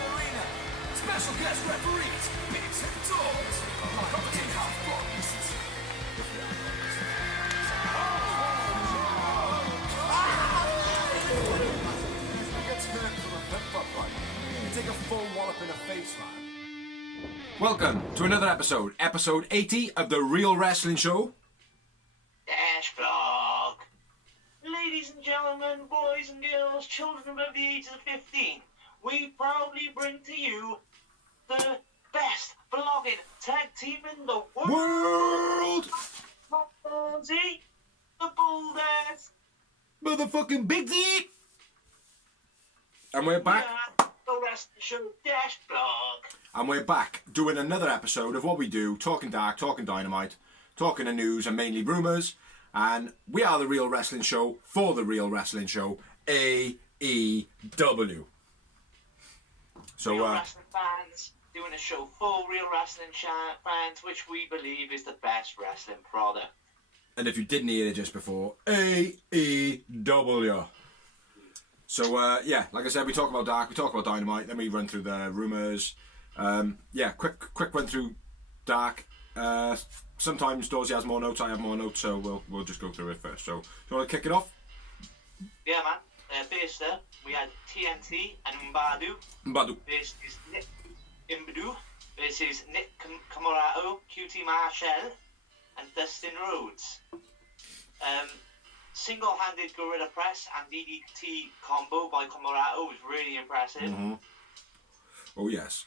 Arena. Special guest referees, bigz and dorz. Competent half bodies. Gets hurt from a pep fight. You take a full wallop in the face, man. Welcome to another episode, episode 80 of The Real Wrestling Show. Dash Vlog. Ladies and gentlemen, boys and girls, children above the age of 15, we proudly bring to you the best vlogging tag team in the world. Fonzie, the Bullders, Motherfucking bigz. And we're back. the Wrestling Show Dash Vlog. And we're back doing another episode of what we do, talking Dark, talking Dynamite, talking the news and mainly rumours. And we are The Real Wrestling Show for The Real Wrestling Show, AEW. So, Real wrestling fans doing a show for real wrestling fans, which we believe is the best wrestling product. and if you didn't hear it just before, AEW. So, yeah, like I said, we talk about Dark, we talk about Dynamite, then we run through the rumours. Yeah, quick run through Dark. Sometimes Dorsey has more notes, I have more notes, so we'll just go through it first. So, do you want to kick it off? Yeah, man. First up, we had TNT and Mbadu. This is Nick Imbadu. This is Nick Camorato, QT Marshall, and Dustin Rhodes. Single-handed gorilla press and DDT combo by Camorato was really impressive. Mm-hmm. Oh, yes.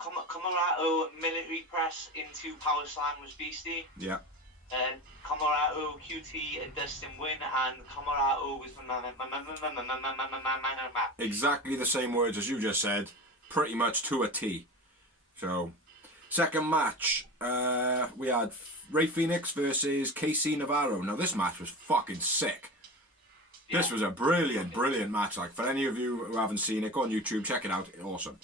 Camorato military press into power slam was beastie. Yeah. Camorato, QT, and Dustin win, and Camorato was Exactly the same words as you just said, pretty much to a T. So, second match, we had Rey Fenix versus KC Navarro. Now, this match was fucking sick. Yeah. This was a brilliant match. Like, for any of you who haven't seen it, go on YouTube, check it out. Awesome.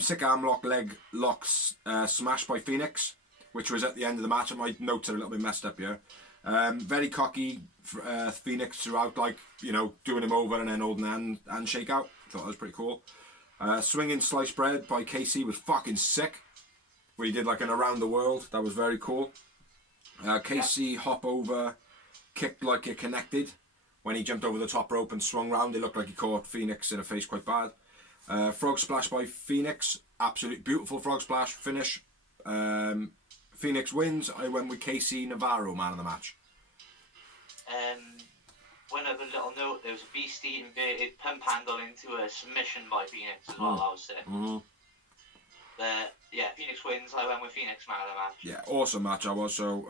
Sick arm lock, leg locks, smash by Fenix, which was at the end of the match. My notes are a little bit messed up here. Very cocky Fenix throughout, like, you know, doing him over and then holding the handshake out. Thought that was pretty cool. Swinging sliced bread by KC was fucking sick. Where he did like an around the world. That was very cool. KC hop over, kicked like it connected. When he jumped over the top rope and swung round, it looked like he caught Fenix in the face quite bad. Frog splash by Fenix. Absolute beautiful frog splash finish. Fenix wins. I went with KC Navarro, man of the match. One other little note, there was a beastie inverted pump handle into a submission by Fenix as well, I was saying. Mm-hmm. Yeah, Fenix wins. I went with Fenix, man of the match. Yeah, awesome match I was. So,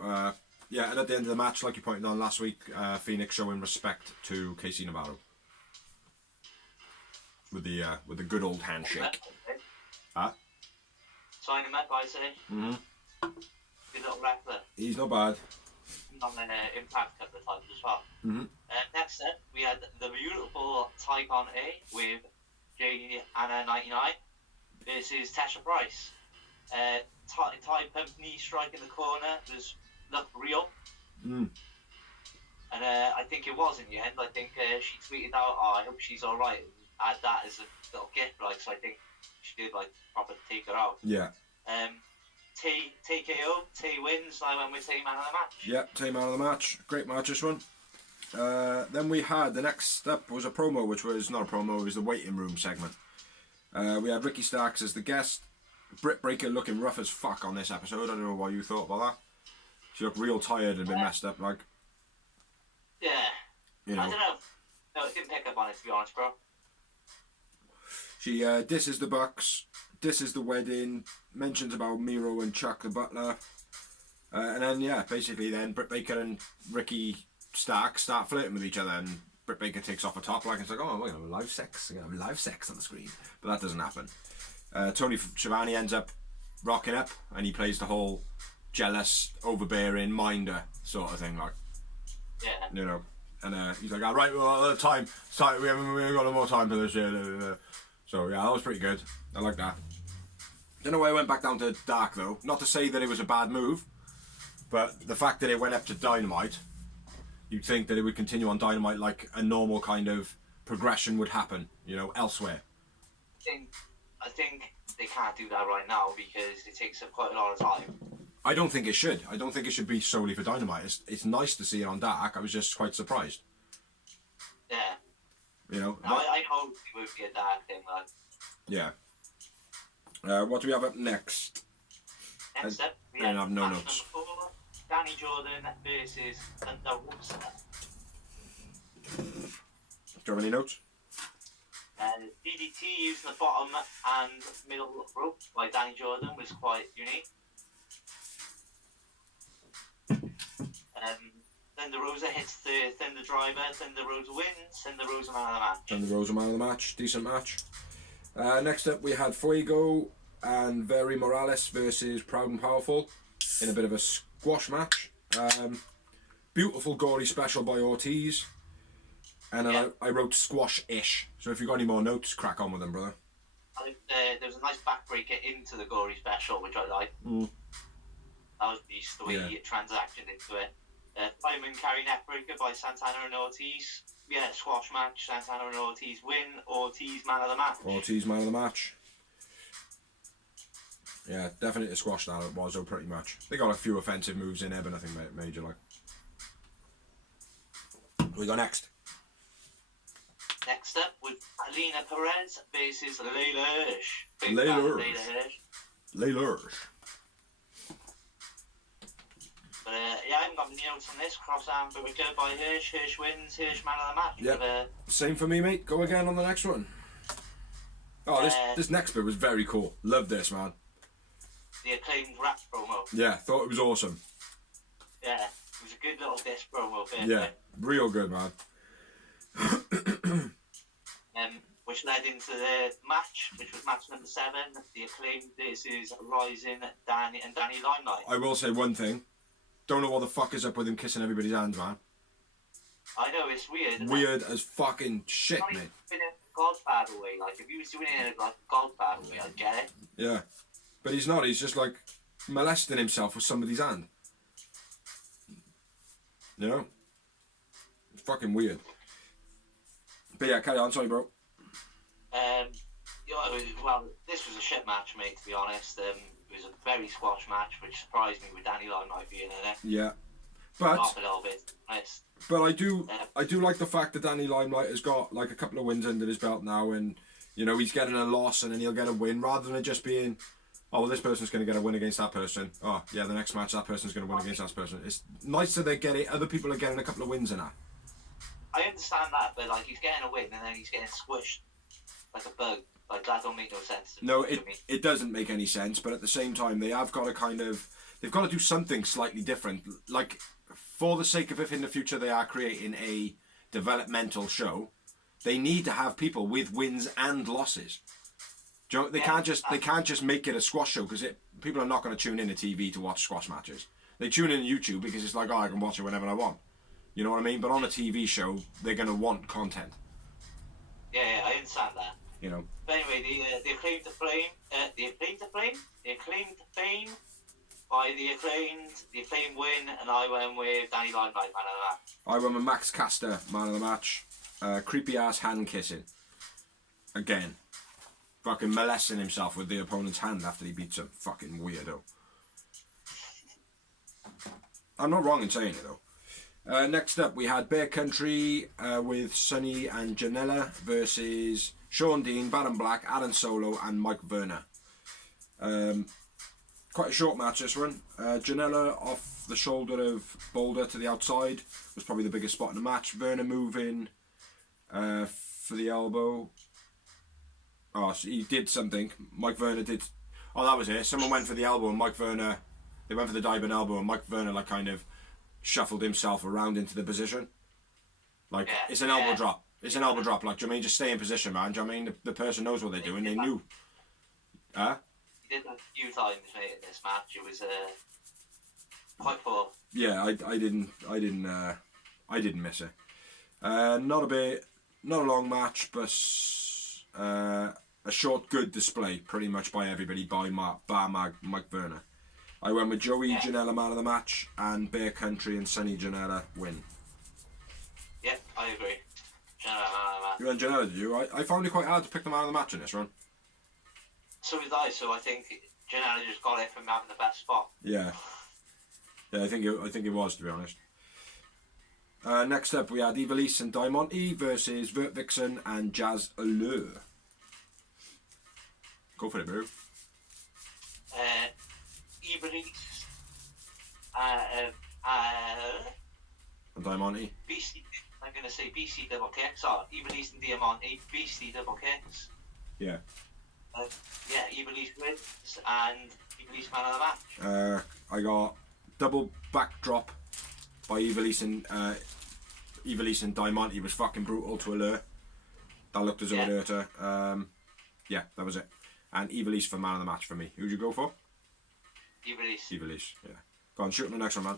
yeah, and at the end of the match, like you pointed out last week, Fenix showing respect to KC Navarro. With the good old handshake. Huh? Sign him up, I say. Mm-hmm. Good little wrestler. He's not bad. On the Impact a couple of times as well. Mm-hmm. Next up, we had the beautiful Tycon A with J Anna 99 versus Tasha Price. Ty pump knee strike in the corner looked real. Mm. And I think it was in the end. I think she tweeted out, "Oh, I hope she's all right." Add that as a little gift, like, so I think she did like proper take her out. Yeah. TKO, T wins. I went with T man of the match. Yeah, T man of the match. Great match, this one. Then we had, the next step was a promo, which was not a promo, it was the waiting room segment. We had Ricky Starks as the guest. Britt Baker looking rough as fuck on this episode. I don't know what you thought about that. She looked real tired and a bit messed up, like. Yeah. You know. I don't know. No, I didn't pick up on it, to be honest, bro. She disses the Bucks, disses the wedding, mentions about Miro and Chuck the butler. And then, yeah, basically then Britt Baker and Ricky Stark start flirting with each other, and Britt Baker takes off her top, like, it's like, oh, we're going to have live sex. We're going to have live sex on the screen. But that doesn't happen. Tony Schiavone ends up rocking up, and he plays the whole jealous, overbearing minder sort of thing, like. Yeah. You know. And he's like, all right, well, time. We haven't got no more time for this. So, yeah, that was pretty good. I like that. Don't know why I went back down to Dark, though. Not to say that it was a bad move, but the fact that it went up to Dynamite, you'd think that it would continue on Dynamite like a normal kind of progression would happen, you know, elsewhere. I think they can't do that right now because it takes up quite a lot of time. I don't think it should. I don't think it should be solely for Dynamite. It's nice to see it on Dark. I was just quite surprised. Yeah. You know. No, I hope it would be a Dark thing, like. Yeah. What do we have up next? Next up, we I have have no match notes. number 4, Danny Jordan versus dorz. Do you have any notes? DDT using the bottom and middle rope by Danny Jordan was quite unique. Thunder Rosa hits the Thunder Driver, Thunder Rosa wins, Thunder Rosa man of the match. Thunder Rosa man of the match, decent match. Next up we had Fuego and Very Morales versus Proud and Powerful in a bit of a squash match. Beautiful gory special by Ortiz. And then I wrote squash-ish. So if you've got any more notes, crack on with them, brother. There was a nice backbreaker into the gory special, which I like. Mm. That was the way he transacted into it. Fireman carry neckbreaker by Santana and Ortiz. Yeah, squash match. Santana and Ortiz win. Ortiz man of the match. Ortiz man of the match. Yeah, definitely a squash that it was, though, pretty much. They got a few offensive moves in there, but nothing major, like. What we got next? Next up with Alina Perez versus Layla Hirsch. Layla Hirsch. But yeah, I haven't got any notes on this. Cross arm breaker by Hirsch. Hirsch wins. Hirsch man of the match. Yep. Same for me, mate. Go again on the next one. Oh, this next bit was very cool. Loved this, man. The acclaimed rap promo. Yeah, thought it was awesome. Yeah, it was a good little disc promo. Yeah, real good, man. Which led into the match, which was match number 7. The acclaimed versus Rising Danny and Danny Limelight. I will say one thing. Don't know what the fuck is up with him kissing everybody's hands, man. I know, it's weird. Weird as fucking shit, mate. In a golf battle way, like if he was doing it in a golf battle way, I'd get it. Yeah, but he's not. He's just like molesting himself with somebody's hand. You know? It's fucking weird. But yeah, carry on. Sorry, bro. Well, this was a shit match, mate. To be honest, it was a very squash match, which surprised me with Danny Limelight being in it. Yeah, but off a little bit, honest. But I do like the fact that Danny Limelight has got like a couple of wins under his belt now, and you know he's getting a loss and then he'll get a win rather than it just being, oh well, this person's going to get a win against that person. Oh yeah, the next match that person's going to win against that person. It's nice that they get it. Other people are getting a couple of wins in that. I understand that, but like he's getting a win and then he's getting squished like a bug. Like that don't make no sense to me. No, it doesn't make any sense. But at the same time, they have got to they've got to do something slightly different. Like for the sake of if in the future they are creating a developmental show, they need to have people with wins and losses. Do you know, they can't just make it a squash show because people are not going to tune in to TV to watch squash matches. They tune in to YouTube because it's like, oh, I can watch it whenever I want. You know what I mean? But on a TV show, they're going to want content. Yeah, I understand that. You know. But anyway, the acclaimed to fame by the acclaimed win, and I went with Danny Limelight man of the match. I went with Max Caster man of the match. Creepy ass hand kissing. Again. Fucking molesting himself with the opponent's hand after he beats him. Fucking weirdo. I'm not wrong in saying it though. Next up we had Bear Country with Sonny and Janela versus Sean Dean, Baron Black, Alan Solo and Mike Werner. Quite a short match this one. Janela off the shoulder of Boulder to the outside was probably the biggest spot in the match. Werner moving for the elbow. Oh, so he did something. Mike Werner did. Oh, that was it. Someone went for the elbow and Mike Werner. They went for the diving elbow and Mike Werner like kind of shuffled himself around into the position. Like it's an elbow drop. It's an elbow drop. Like, do you know what I mean? Just stay in position, man. Do you know what I mean? The person knows what they're doing. They knew. Huh? He did that a few times mate, in this match. It was quite poor. Yeah, I didn't miss it. Not a long match, but a short good display, pretty much by everybody, bar Mike Werner. I went with Joey Janela man of the match and Bear Country and Sonny Janela win. I agree. Janela. You went Janela, did you? I found it quite hard to pick the man of the match in this run. So did I. So I think Janela just got it from having the best spot. Yeah. Yeah, I think it was, to be honest. Next up, we had Evilise and Diamante versus Vert Vixen and Jazz Allure. Go for it, bro. Evilise. And Diamante. BC. I'm gonna say BC double kicks. Or Evilise and Diamante. BC double kicks. Yeah. Yeah, Evilise wins and Evilise man of the match. I got double backdrop by Evilise and Diamante was fucking brutal to Allure. That looked as though it hurt her. Yeah, that was it. And Evilise for man of the match for me. Who'd you go for? Evilise, yeah. Go on, shoot on the next one, man.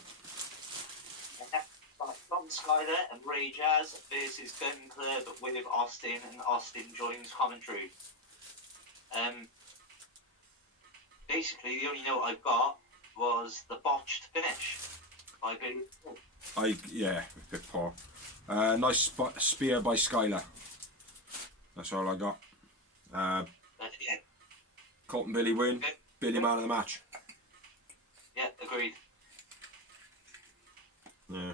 Tom Skyler and Ray Jazz versus Gun Club with Austin, and Austin joins commentary. Basically, the only note I've got was the botched finish. Yeah, a bit poor. Nice spear by Skyler. That's all I got. Yeah. Colton Billy win. Okay. Billy man of the match. Yeah, agreed. Yeah.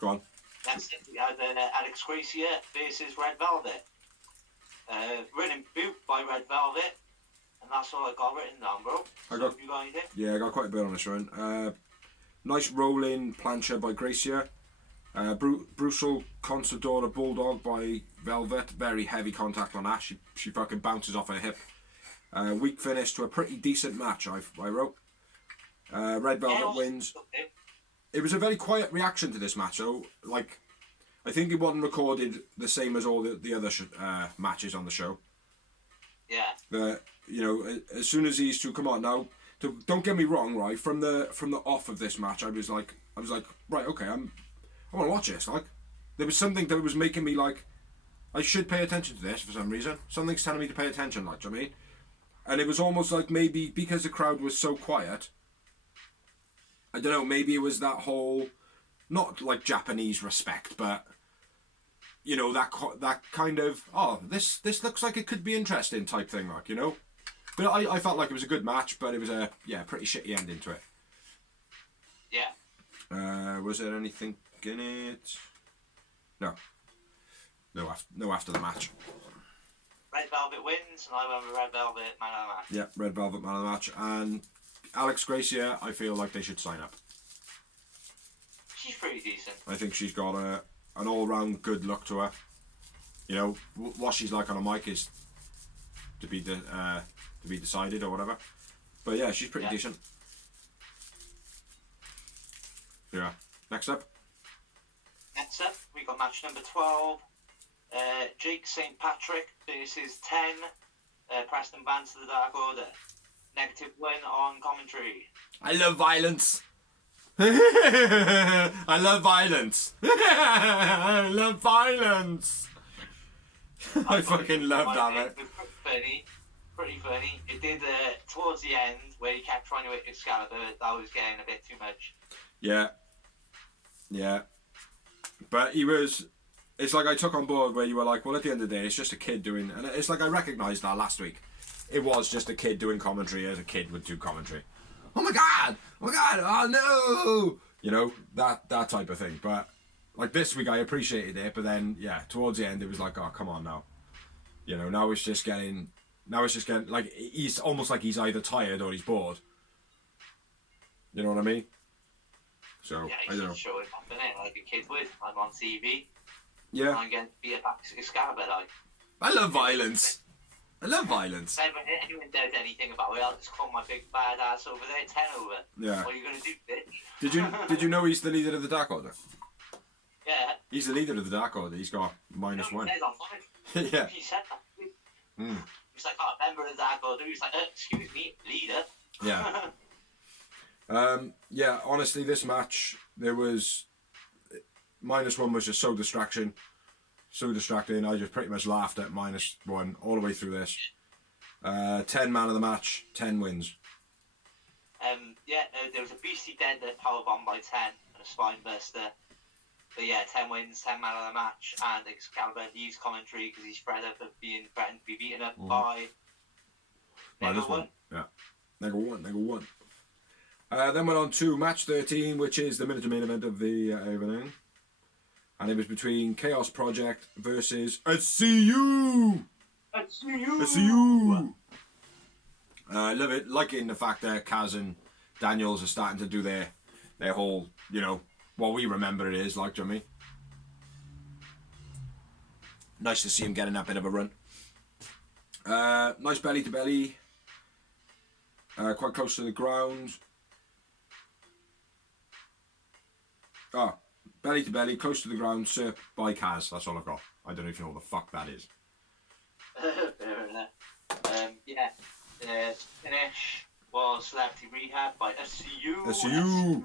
Go on. That's it. We had Alex Gracia versus Red Velvet. Running boot by Red Velvet. And that's all I got written down, bro. You got anything? Yeah, I got quite a bit on this run. Nice rolling plancha by Gracia. Brutal Consadora Bulldog by Velvet. Very heavy contact on that. She fucking bounces off her hip. Weak finish to a pretty decent match, I wrote. Red Velvet wins. It was a very quiet reaction to this match, though. Like, I think it wasn't recorded the same as all the other matches on the show. Yeah. You know, as soon as these two come on now, don't get me wrong, right? From the off of this match, I was like, right, okay, I want to watch this. Like, there was something that was making me like, I should pay attention to this for some reason. Something's telling me to pay attention, like, do you know what I mean? And it was almost like maybe because the crowd was so quiet, I don't know, maybe it was that whole, not like Japanese respect, but, you know, that kind of, oh, this looks like it could be interesting type thing, like, you know? But I felt like it was a good match, but it was a, pretty shitty ending to it. Yeah. Was there anything in it? No. No after the match. Red Velvet wins, and I went with Red Velvet man of the match. Yeah, Red Velvet man of the match. And Alex Gracia, I feel like they should sign up. She's pretty decent. I think she's got an all-round good look to her. You know, what she's like on a mic is to be decided or whatever. But yeah, she's pretty decent. Yeah. Next up, we got match number 12. Jake St. Patrick versus 10. Preston Vance to the Dark Order. Negative win on commentary. I love violence. I love violence. I love violence. I fucking love that, mate. Pretty funny. It did towards the end where he kept trying to hit Excalibur. That was getting a bit too much. Yeah. But he was. It's like I took on board where you were like, well, at the end of the day, it's just a kid doing. And it's like I recognised that last week. It was just a kid doing commentary as a kid would do commentary. Oh my god! Oh no! You know, that type of thing. But like this week, I appreciated it. But then, yeah, towards the end, it was like, oh, come on now. You know, now it's just getting like he's almost like he's either tired or he's bored. You know what I mean? So yeah, I don't know. Showing off, innit? Like a kid would. I'm on TV. Yeah. I'm getting beat back to Excalibur, like. I love violence. If anyone does anything about it, I'll just call my big bad ass over there, 10 over. Yeah. What are you gonna do, bitch? Did you know he's the leader of the Dark Order? Yeah. He's the leader of the Dark Order. He's got -1. Yeah. He said that. He's like, oh, member of the Dark Order. He's like, excuse me, leader. Yeah. Yeah, honestly, this match, there was... -1 was just so distracting. So distracting. I just pretty much laughed at -1 all the way through this. 10 man of the match, 10 wins. There was a beastly dead powerbomb by 10 and a spine buster. But yeah, 10 wins, 10 man of the match, and Excalibur leaves commentary because he's fed up of being threatened to be beaten up by number one. Yeah, number one. Then went on to match 13, which is the miniature main event of the evening. And it was between Chaos Project versus SCU! SCU! I love it, liking the fact that Kaz and Daniels are starting to do their whole, you know, what we remember it is, like, do you know what I mean? Nice to see him getting that bit of a run. Nice belly to belly. Quite close to the ground. Belly to belly, close to the ground, sir, by Kaz. That's all I've got. I don't know if you know what the fuck that is. Fair enough. The finish was Celebrity Rehab by SCU. SCU!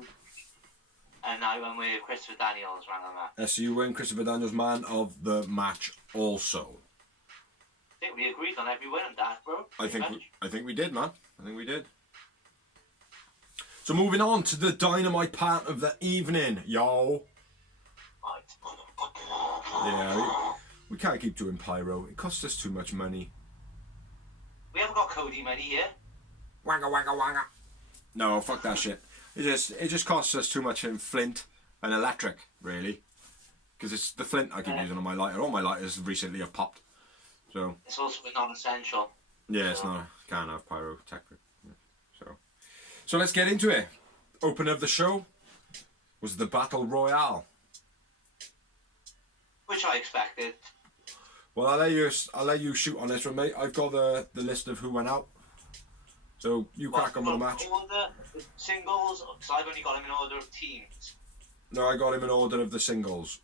And I went with Christopher Daniels ran on that. SCU win, Christopher Daniels man of the match also. I think we agreed on every win on that, bro. I think we did, man. I think we did. So moving on to the dynamite part of the evening, yo. Yeah, we can't keep doing pyro. It costs us too much money. We haven't got Cody money here. Wanga wanga wanga. No, fuck that shit. It just costs us too much in flint and electric, really. Because it's the flint I keep using on my lighter. All my lighters recently have popped. So it's also a non-essential. Yeah, it's not. Can't have pyrotechnic. So let's get into it. Opener of the show was the Battle Royale. Which I expected. Well, I'll let you shoot on this one, mate. I've got the list of who went out. So you crack on with the match. Order singles, because I've only got him in order of teams. No, I got him in order of the singles.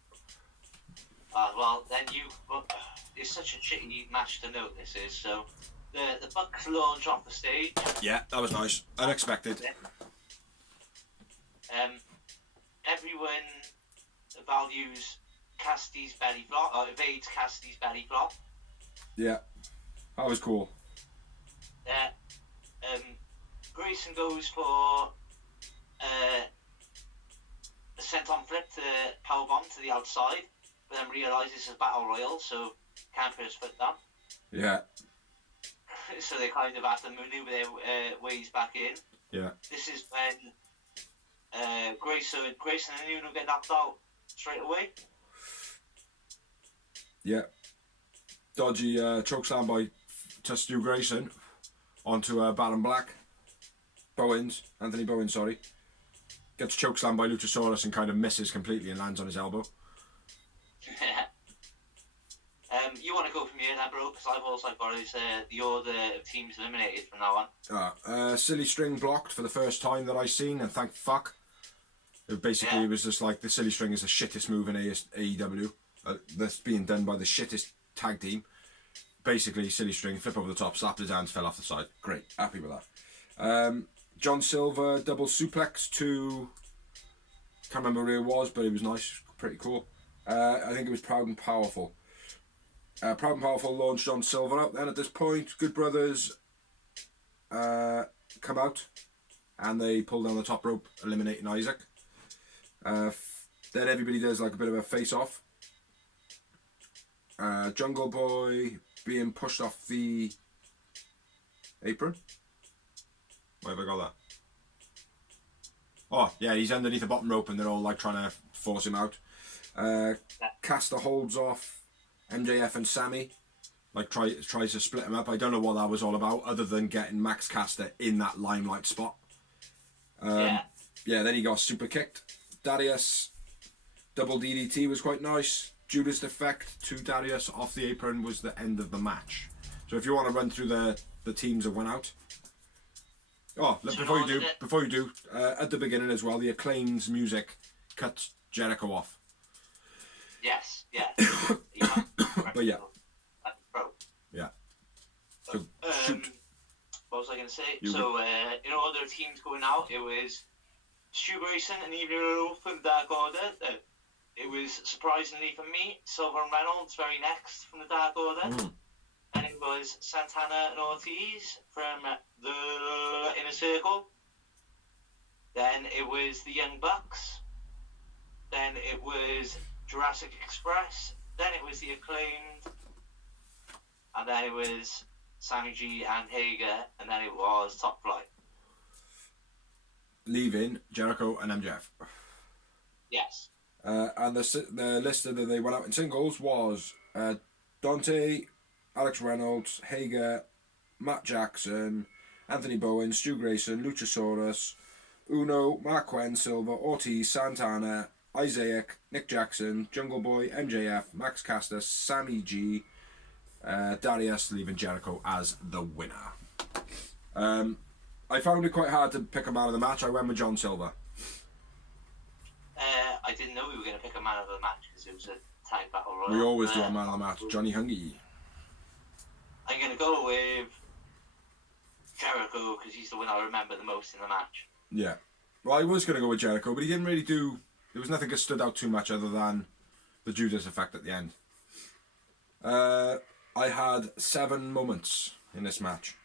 Well, then it's such a shitty match to note this is. So the Bucks launch off the stage. Yeah, that was nice. Unexpected. Everyone values Cassidy's belly flop, or evades Cassidy's belly flop. Yeah, that was cool. Grayson goes for a senton flip to powerbomb to the outside, but then realises it's a battle royal, so can't put his foot down. Yeah. So they kind of have to manoeuvre their ways back in. Yeah. This is when Grayson and Nuno get knocked out straight away. Yeah. Dodgy chokeslam by Stu Grayson onto Baron Black. Anthony Bowens, sorry. Gets chokeslam by Luchasaurus and kind of misses completely and lands on his elbow. You want to go from here now, bro? Because I've also got the order of teams eliminated from now on. Silly string blocked for the first time that I've seen, and thank fuck. It basically was just like the silly string is the shittest move in AEW. That's being done by the shittest tag team. Basically, silly string, flip over the top, slapped his hands, fell off the side. Great, happy with that. John Silver double suplex to, can't remember who it was, but it was nice, pretty cool. I think it was Proud and Powerful. Proud and Powerful launched John Silver out. Then at this point, Good Brothers come out and they pull down the top rope, eliminating Isaac. Then everybody does like a bit of a face-off. Jungle Boy being pushed off the apron. Where have I got that? Oh, yeah, he's underneath the bottom rope and they're all like trying to force him out. Caster holds off MJF and Sammy, like tries to split him up. I don't know what that was all about, other than getting Max Caster in that limelight spot. Yeah, then he got super kicked. Darius double DDT was quite nice. Judas Effect to Darius off the apron was the end of the match. So if you want to run through the teams that went out. Oh, look, before you do, at the beginning as well, the Acclaim's music cuts Jericho off. Yes, yeah. But yeah. Yeah. So, shoot. What was I going to say? In order of teams going out, it was Stu Grayson and Evil from Dark Order. It was, surprisingly for me, Silver and Reynolds very next from the Dark Order. And it was Santana and Ortiz from the Inner Circle. Then it was the Young Bucks. Then it was Jurassic Express. Then it was The Acclaimed. And then it was Sammy G and Hager. And then it was Top Flight. Leaving Jericho and MJF. Yes. And the list that they went out in singles was Dante, Alex Reynolds, Hager, Matt Jackson, Anthony Bowen, Stu Grayson, Luchasaurus, Uno, Mark Quinn, Silva, Ortiz, Santana, Isaac, Nick Jackson, Jungle Boy, MJF, Max Caster, Sammy G, Darius, leaving Jericho as the winner. I found it quite hard to pick a man of the match. I went with John Silver. I didn't know we were going to pick a man of the match because it was a tag battle royal. We always do a man of the match. Johnny Hungy. I'm going to go with Jericho because he's the one I remember the most in the match. Yeah. Well, I was going to go with Jericho, but he didn't really do... There was nothing that stood out too much other than the Judas effect at the end. I had 7 moments in this match.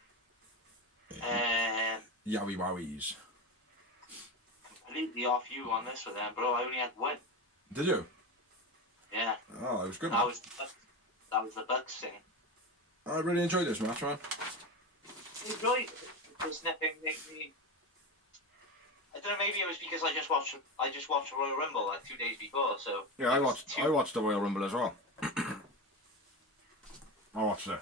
Yowie wowies. Completely off you on this one then, bro. I only had 1. Did you? Yeah. Oh, it was good. That was the Bucks thing. I really enjoyed this match, man. I enjoyed it. Because nothing made me... I don't know, maybe it was because I just watched Royal Rumble like 2 days before, so... Yeah, I watched the Royal Rumble as well. I watched it.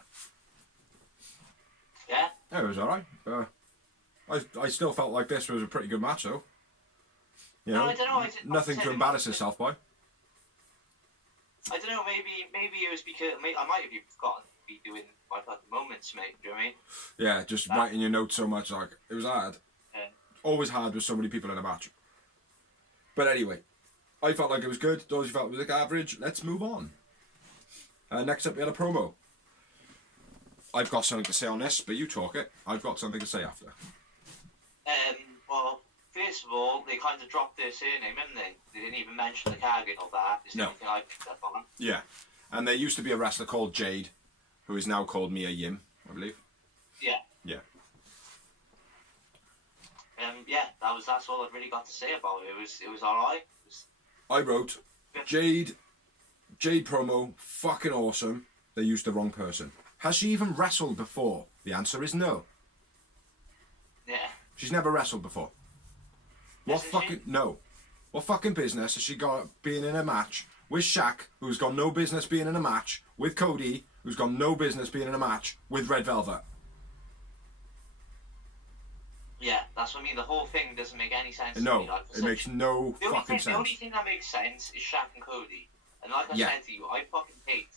Yeah? Yeah, it was alright. I still felt like this was a pretty good match, though. You know, no, I don't know. nothing to embarrass yourself by. I don't know, maybe it was because... I might have even forgotten to be doing my fucking moments, mate, do you know what I mean? Yeah, just writing your notes so much, like, it was hard. Yeah. Always hard with so many people in a match. But anyway, I felt like it was good. Dorsey felt it was like average. Let's move on. Next up, we had a promo. I've got something to say on this, but you talk it. I've got something to say after. Well, first of all, they kind of dropped their surname, didn't they? They didn't even mention the Cargan or that. It's the only thing I picked up on. Yeah. And there used to be a wrestler called Jade, who is now called Mia Yim, I believe. Yeah. Yeah. Yeah, that's all I've really got to say about it. It was alright. I wrote, Jade promo, fucking awesome. They used the wrong person. Has she even wrestled before? The answer is no. Yeah. She's never wrestled before. What Isn't fucking... she? No. What fucking business has she got being in a match with Shaq, who's got no business being in a match, with Cody, who's got no business being in a match, with Red Velvet? Yeah, that's what I mean. The whole thing doesn't make any sense to No, me. Like, it makes no fucking The only sense. thing that makes sense is Shaq and Cody. And like I Yeah. said to you, I fucking hate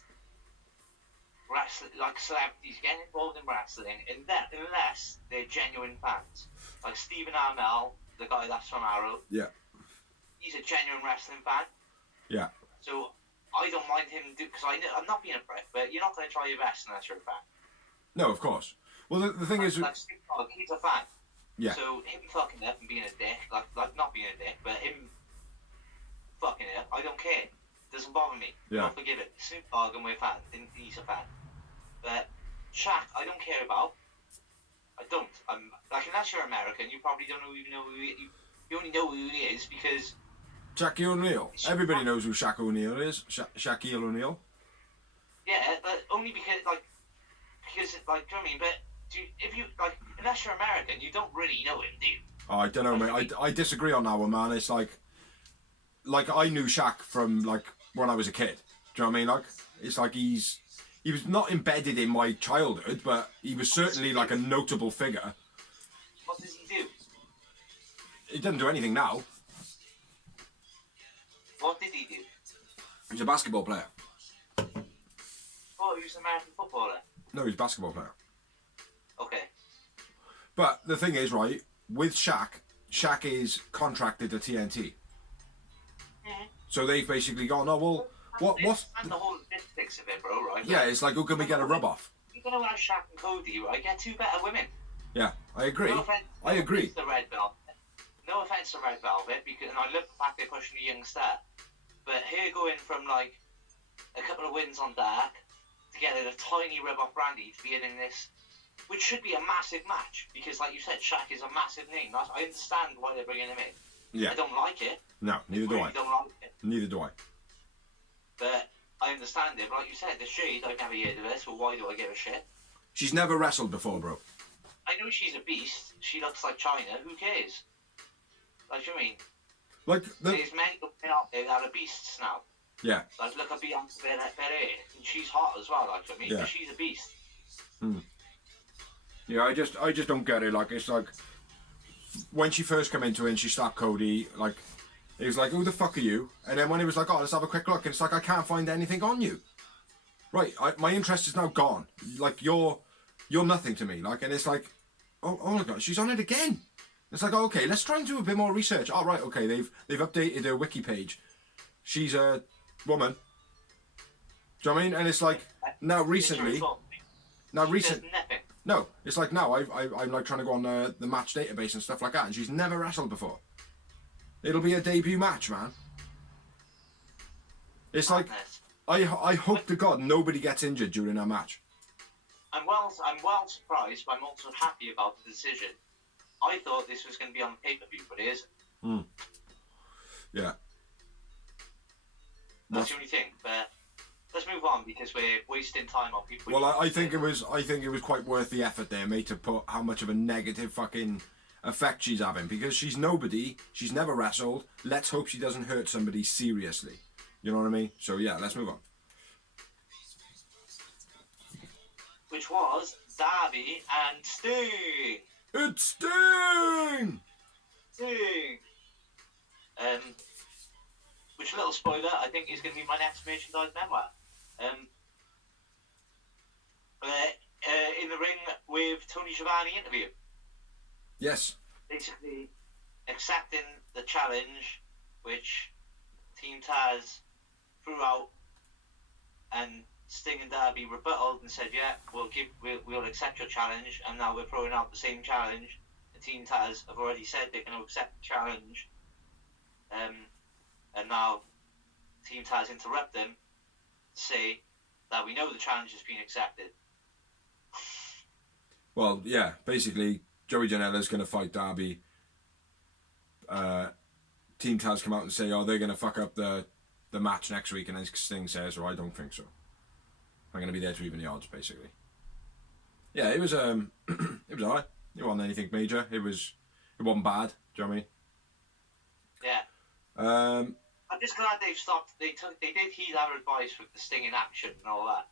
wrestling, like celebrities getting involved in wrestling, unless they're genuine fans. Like Stephen Amell, the guy that's from Arrow. Yeah. He's a genuine wrestling fan. Yeah. So I don't mind him because I'm not being a prick, but you're not going to try your best unless you're a fan. No, of course. Well, the thing is... Like Steve Dogg, he's a fan. Yeah. So him fucking up and being a dick, like not being a dick, but him fucking up, I don't care. Doesn't bother me. Yeah. I'll forgive it. Snoop Dogg and we're fans, and he's a fan. But Shaq, I don't care about. I don't. I'm like, unless you're American, you probably don't even know who you only know who he is because Shaquille O'Neal. Everybody knows who Shaq O'Neal is. Shaquille O'Neal. yeah, but only because like do you know what I mean? But if you like, unless you're American, you don't really know him, do you? Oh, I don't know, mate. I disagree on that one, man. It's like I knew Shaq from like when I was a kid. Do you know what I mean? Like, it's like he was not embedded in my childhood, but he was certainly like a notable figure. What does he do? He doesn't do anything now. What did he do? He's a basketball player. Oh, he was an American footballer. No, he's a basketball player. Okay. But the thing is, right, with Shaq is contracted to TNT. Mm-hmm. So they've basically gone, oh, well, what's... And the whole logistics of it, bro, right? Yeah, it's like, who can we get a rub off? You're going to have Shaq and Cody, right? Get 2 better women. Yeah, I agree. No offense, I agree. The Red Velvet. No offense to Red Velvet, because and I love the fact they're pushing a young star. But here going from like a couple of wins on Dark to get a tiny rub off Randy to be in this, which should be a massive match, because like you said, Shaq is a massive name. I understand why they're bringing him in. Yeah. I don't like it. No, neither do really I. Don't like it. Neither do I. But I understand it. But like you said, the shade, I've never heard of this, so why do I give a shit? She's never wrestled before, bro. I know she's a beast. She looks like China. Who cares? Like, you know what I mean? Like, There's men looking out there that are beasts now. yeah. Like, look at Beyonce Belair. And she's hot as well, like, you know what I mean? Yeah. But she's a beast. Yeah, I just don't get it. Like, it's like, when she first came into it and she slapped Cody, like, it was like, who the fuck are you? And then when it was like, oh, let's have a quick look, and it's like, I can't find anything on you. Right, my interest is now gone. Like, you're nothing to me. Like, and it's like, oh my god, she's on it again. It's like, oh, okay, let's try and do a bit more research. Oh, right, okay, they've updated her wiki page. She's a woman. Do you know what I mean? And it's like, now recently, no, it's like now I'm like trying to go on the match database and stuff like that, and she's never wrestled before. It'll be a debut match, man. It's like, I hope to God nobody gets injured during our match. I'm well surprised, but I'm also happy about the decision. I thought this was going to be on the pay-per-view, but it isn't. Yeah. That's the only thing. But let's move on because we're wasting time on people. Well, I think it was quite worth the effort there, mate, to put how much of a negative fucking effect she's having, because she's nobody, she's never wrestled. Let's hope she doesn't hurt somebody seriously. You know what I mean? So yeah, let's move on. Which was Darby and Sting. It's Sting! Sting! Which, little spoiler, I think is going to be my next merchandise memoir. In the ring with Tony Schiavone interview. Yes. Basically accepting the challenge which Team Taz threw out, and Sting and Darby rebutted and said, yeah, we'll accept your challenge, and now we're throwing out the same challenge. The Team Taz have already said they're going to accept the challenge, and now Team Taz interrupt them to say that we know the challenge has been accepted. Well, yeah, basically, Joey Janela's going to fight Darby. Team Taz come out and say, oh, they're going to fuck up the match next week, and then Sting says, oh, I don't think so. I'm going to be there to even the odds, basically. Yeah, it was it was alright. It wasn't anything major. It wasn't bad. Do you know what I mean? Yeah. I'm just glad they've stopped. They did heed our advice with the Sting in action and all that.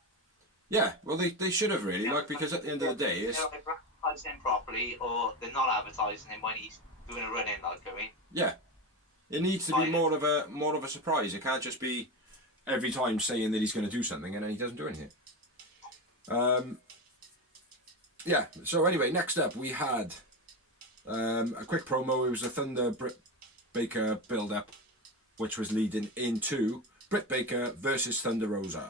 Yeah, well, they should have really, like, because at the end of the day, it's... They're like advertising him properly, or they're not advertising him when he's doing a run-in, like, I mean. Yeah. It needs to be more of a surprise. It can't just be every time saying that he's going to do something and then he doesn't do anything. Yeah, so anyway, next up we had a quick promo. It was a Thunder Britt Baker build-up, which was leading into Britt Baker versus Thunder Rosa.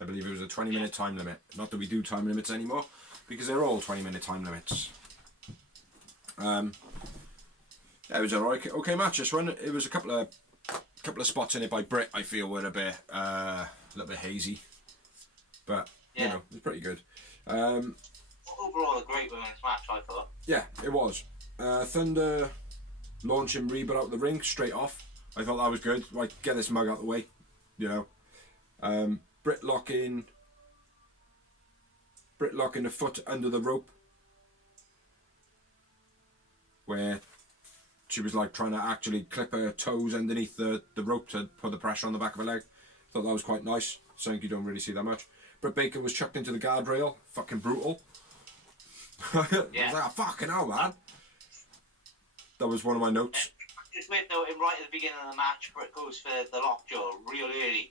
I believe it was a 20-minute time limit. Not that we do time limits anymore, because they're all 20-minute time limits. Yeah, it was a okay match. This one, it was a couple of spots in it by Britt I feel were a little bit hazy, but you know, it was pretty good. Overall, a great women's match, I thought. Yeah, it was. Thunder launching Reba out the ring straight off. I thought that was good. Like, get this mug out the way, you know. Britt locking a foot under the rope, where she was like trying to actually clip her toes underneath the rope to put the pressure on the back of her leg. Thought that was quite nice. Something you don't really see that much. Britt Baker was chucked into the guardrail. Fucking brutal. Yeah. I was like, oh, fucking hell, man. That was one of my notes. It's weird noting right at the beginning of the match, Britt goes for the lockjaw real early.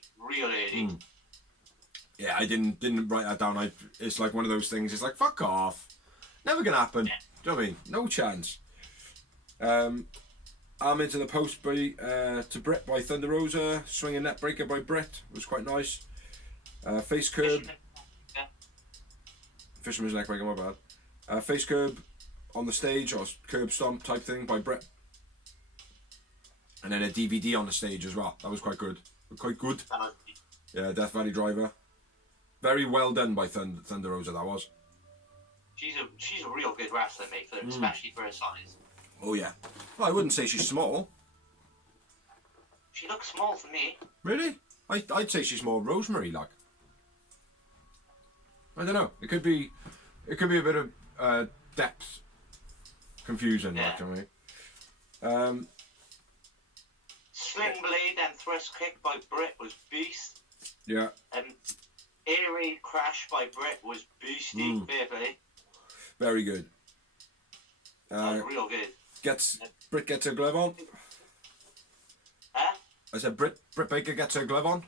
Yeah, I didn't write that down. It's like one of those things. It's like, fuck off. Never gonna happen. Yeah. Do you know what I mean? No chance. Arm into the post to Britt by Thunder Rosa. Swinging net breaker by Britt. It was quite nice. Face curb. Fisherman's neck breaker, my bad. Face curb on the stage, or curb stomp type thing by Britt. And then a DVD on the stage as well. That was quite good. Yeah, Death Valley Driver. Very well done by Thunder Rosa, that was. She's a real good wrestler, mate, especially for her size. Oh yeah. Well, I wouldn't say she's small. She looks small to me. Really? I'd say she's more Rosemary like. I don't know. It could be a bit of depth confusion. Yeah. Like, I mean. Sling blade and thrust kick by Britt was beast. Yeah. Air raid crash by Britt was beastie. Fair play. Very good. Real good. Britt gets her glove on. Huh? I said Britt Baker gets her glove on.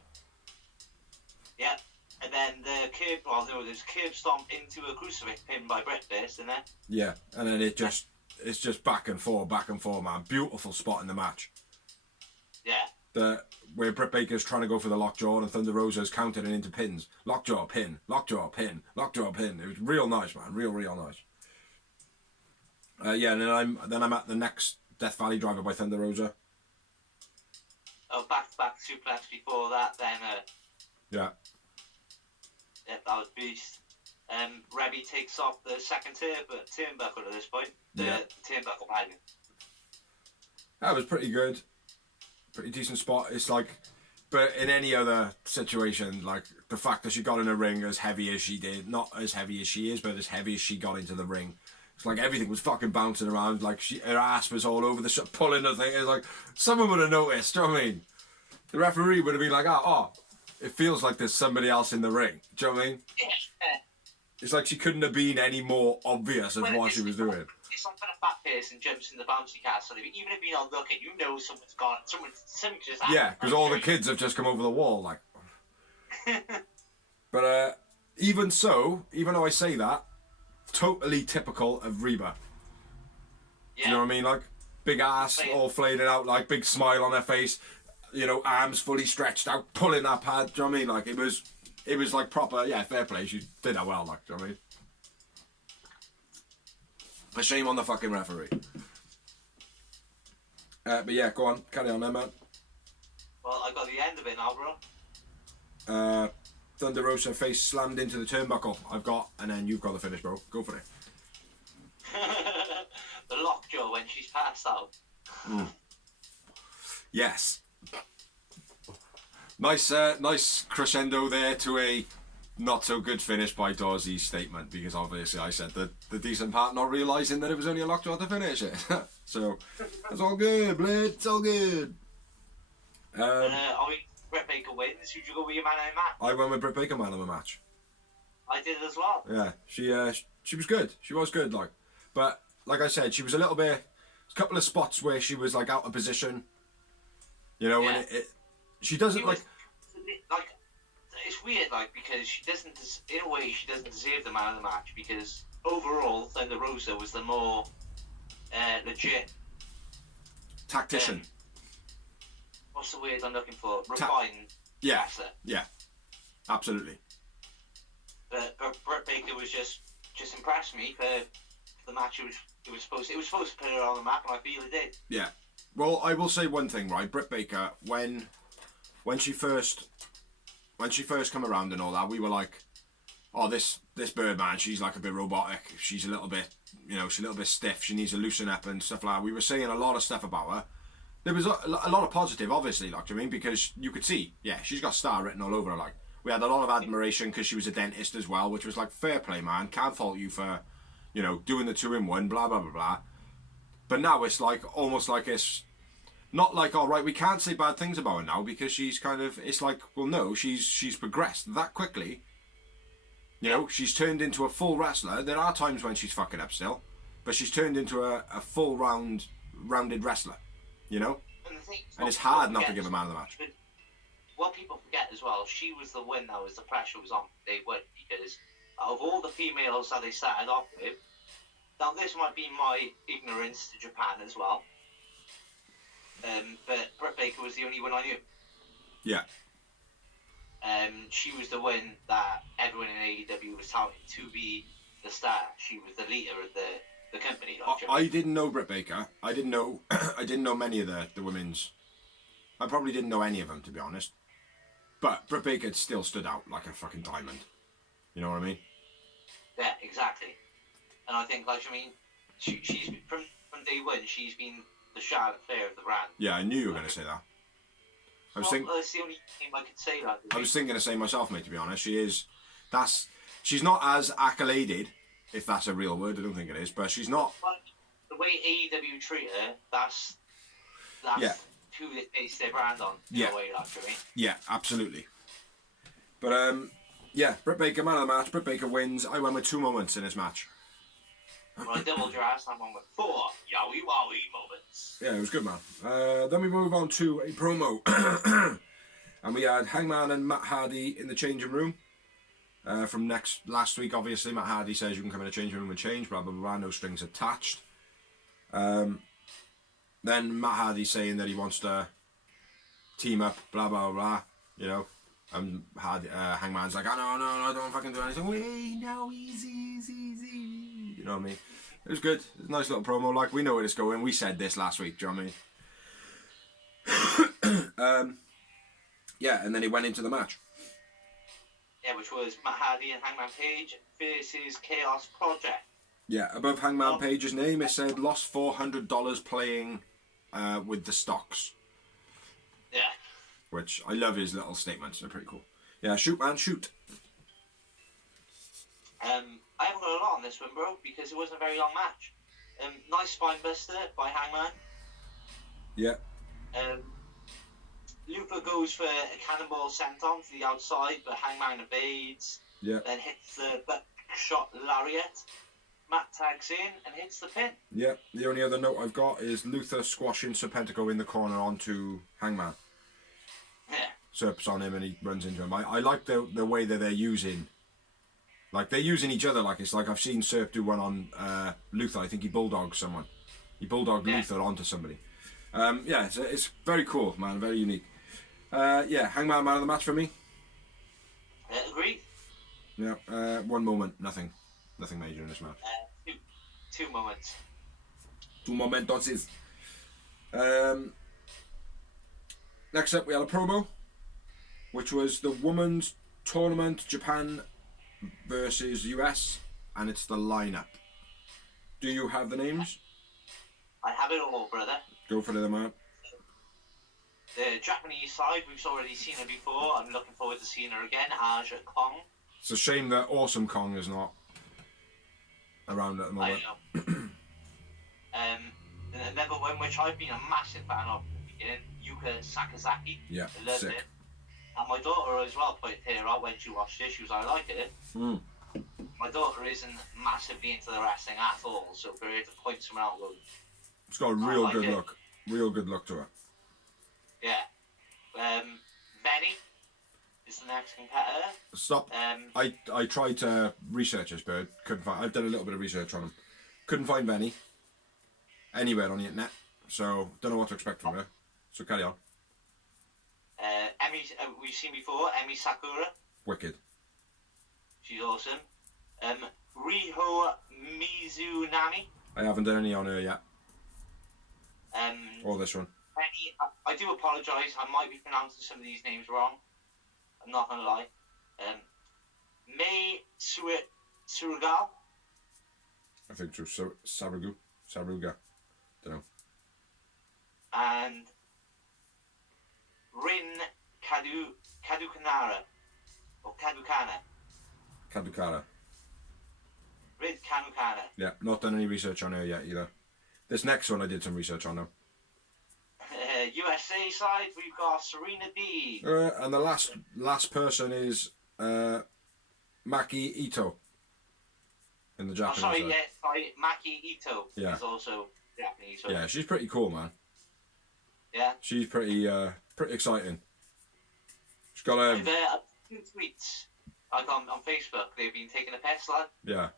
Yeah. And then the curb, there's curb stomp into a crucifix pin by Britt first, and then. Yeah, and then it's just back and forth, man. Beautiful spot in the match. Yeah. Where Britt Baker's trying to go for the lockjaw and Thunder Rosa's counting it into pins. Lockjaw, pin, lockjaw, pin, lockjaw, pin. It was real nice, man. Real nice. Yeah, and then I'm at the next Death Valley driver by Thunder Rosa. Oh, back suplex before that, then. Yeah. Yeah, that was beast. Rebby takes off the second turnbuckle at this point. The turnbuckle wagon. That was pretty good. Pretty decent spot. It's like, but in any other situation, like the fact that she got in a ring as heavy as she did, not as heavy as she is, but as heavy as she got into the ring. It's like everything was fucking bouncing around. Like her ass was all over the shop, pulling the thing. It's like someone would have noticed. Do you know what I mean? The referee would have been like, oh, it feels like there's somebody else in the ring. Do you know what I mean? Yeah. It's like she couldn't have been any more obvious as what she was doing. If some kind of fat person jumps in the bouncy castle, even if you're not looking, you know someone's gone. Something just happened. Yeah, because all the kids have just come over the wall, like. But even though I say that, totally typical of Reba. Yeah. You know what I mean? Like big ass, all flayed out, like big smile on her face. You know, arms fully stretched out, pulling that pad. Do you know what I mean? Like it was like proper. Yeah, fair play. She did that well. Like, do you know what I mean? A shame on the fucking referee. But yeah, go on, carry on, there, man. Well, I got the end of it now, bro. Thunder Rosa face slammed into the turnbuckle. And then you've got the finish, bro. Go for it. The lockjaw when she's passed out. Yes. Nice crescendo there to a not so good finish by Dorsey's statement, because obviously I said the decent part, not realising that it was only a lockjaw to finish it. So it's all good, Blade. It's all good. Britt Baker wins. Who'd you go with your man in the match? I went with Britt Baker man of the match. I did as well. Yeah, she was good. She was good, like, but like I said, she was a couple of spots where she was like out of position. You know, when she doesn't like. It's weird, like, because she doesn't. In a way, she doesn't deserve the man of the match, because overall, Thunder Rosa was the more legit tactician. What's the word I'm looking for? Refined wrestler. Yeah, absolutely. But Britt Baker was just impressed me for the match. It was supposed to put her on the map, and I feel it did. Yeah. Well, I will say one thing, right? Britt Baker, when she first come around and all that, we were like, oh, this Birdman, she's like a bit robotic. She's a little bit, she's a little bit stiff. She needs to loosen up and stuff like that. We were saying a lot of stuff about her. There was a lot of positive, obviously, like, do you know what I mean? Because you could see, yeah, she's got star written all over her. Like, we had a lot of admiration because she was a dentist as well, which was like, fair play, man. Can't fault you for, doing the 2-in-1, blah, blah, blah, blah. But now it's like, almost like it's not like, all right, we can't say bad things about her now because she's kind of, it's like, well, no, she's progressed that quickly. She's turned into a full wrestler. There are times when she's fucking up still, but she's turned into a full rounded wrestler, And it's hard not to give a man of the match. What people forget as well, she was the one that was the pressure was on. They won because out of all the females that they started off with, now this might be my ignorance to Japan as well, but Britt Baker was the only one I knew. Yeah. She was the one that everyone in AEW was touting to be the star. She was the leader of the company. I didn't know Britt Baker. I didn't know many of the women's. I probably didn't know any of them, to be honest. But Britt Baker still stood out like a fucking diamond. You know what I mean? Yeah, exactly. And I think, she's from from day one, she's been the Charlotte Flair of the brand. Yeah, I knew you were going to say that. That's the only thing I could say that. I was thinking the same myself, mate, to be honest. She's not as accoladed, if that's a real word, I don't think it is, but she's not. But the way AEW treat her, that's who they base their brand on, in a way, like, for me. Yeah, absolutely. But, Britt Baker, man of the match. Britt Baker wins. I went with 2 moments in this match. When I doubled your ass, I'm on with 4 yowie wowie moments. Yeah, it was good, man. Then we move on to a promo. And we had Hangman and Matt Hardy in the changing room. From last week, obviously, Matt Hardy says you can come in the changing room and change, blah, blah, blah, no strings attached. Then Matt Hardy saying that he wants to team up, blah, blah, blah, you know. And Hangman's like, oh, no, don't fucking do anything. Wait, no, easy. You know what I mean? It was good. It was a nice little promo. Like, we know where it's going. We said this last week, do you know what I mean? And then he went into the match. Yeah, which was Matt Hardy and Hangman Page versus Chaos Project. Yeah, above Hangman Page's name, it said lost $400 playing with the stocks. Yeah. Which, I love his little statements. They're pretty cool. Yeah, shoot, man, shoot. I haven't got a lot on this one, bro, because it wasn't a very long match. Nice spine buster by Hangman. Yeah. Luther goes for a cannonball senton to the outside, but Hangman evades. Yeah. Then hits the buckshot lariat. Matt tags in and hits the pin. Yeah. The only other note I've got is Luther squashing Serpentico in the corner onto Hangman. Yeah. Serp's on him and he runs into him. I like the way that they're using. Like, they're using each other. Like, it's like I've seen Serp do one on Luther. I think he bulldogged someone. He bulldogged Luther onto somebody. It's very cool, man. Very unique. Hangman man of the match for me. Agreed. Yeah, 1 moment, nothing major in this match. 2 moments. 2 momentos. Next up, we had a promo, which was the Women's Tournament, Japan versus US, and it's the lineup. Do you have the names? I have it all, brother. Go for it, man. The Japanese side, we've already seen her before. I'm looking forward to seeing her again. Aja Kong. It's a shame that Awesome Kong is not around at the moment. I know. Another one which I've been a massive fan of from the beginning, Yuka Sakazaki. Yeah, I loved sick. it. And my daughter as well put her out when she watched it. She was like, I like it. Mm. My daughter isn't massively into the wrestling at all, so for her to point someone out, It's got a real good look. Real good look to it. yeah. Benny is the next competitor. Stop. I tried to research this bird. Couldn't find. I've done a little bit of research on him. Couldn't find Benny anywhere on the internet. So don't know what to expect from her. So carry on. Emi, we've seen before, Emi Sakura. Wicked. She's awesome. Riho Mizunami. I haven't done any on her yet. Um, Or this one. Benny, I do apologise. I might be pronouncing some of these names wrong. I'm not gonna lie. Mei Surugal. I think it's Saruga. Don't know. And Rin Kadukanara. Or Kadukana. Kadukara. Rin Kadukana. Yeah, not done any research on her yet either. This next one I did some research on though. USA side, we've got Serena D. And the last person is Maki Ito. In the Japanese side. Maki Ito Yeah. is also Japanese. So Yeah, she's pretty cool, man. yeah. She's pretty exciting. She's got a... I've seen tweets like on Facebook. They've been taking a piss, lad. Yeah.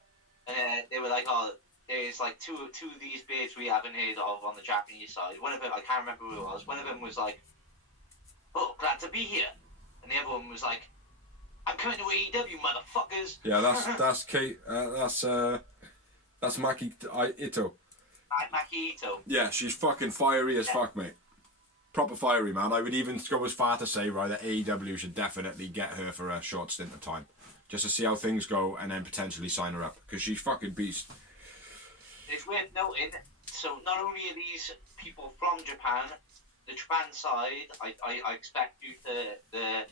They were like, "Oh, there's like two of these babes we haven't heard of on the Japanese side." One of them, I can't remember who it was. One of them was like, "Oh, glad to be here," and the other one was like, "I'm coming to AEW, motherfuckers." Yeah, that's Kate. That's Maki Ito. Maki Ito. Yeah, she's fucking fiery as fuck, mate. Proper fiery, man. I would even go as far to say, right, that AEW should definitely get her for a short stint of time, just to see how things go, and then potentially sign her up because she's fucking beast. It's worth noting So not only are these people from Japan, the Japan side, I expect due to the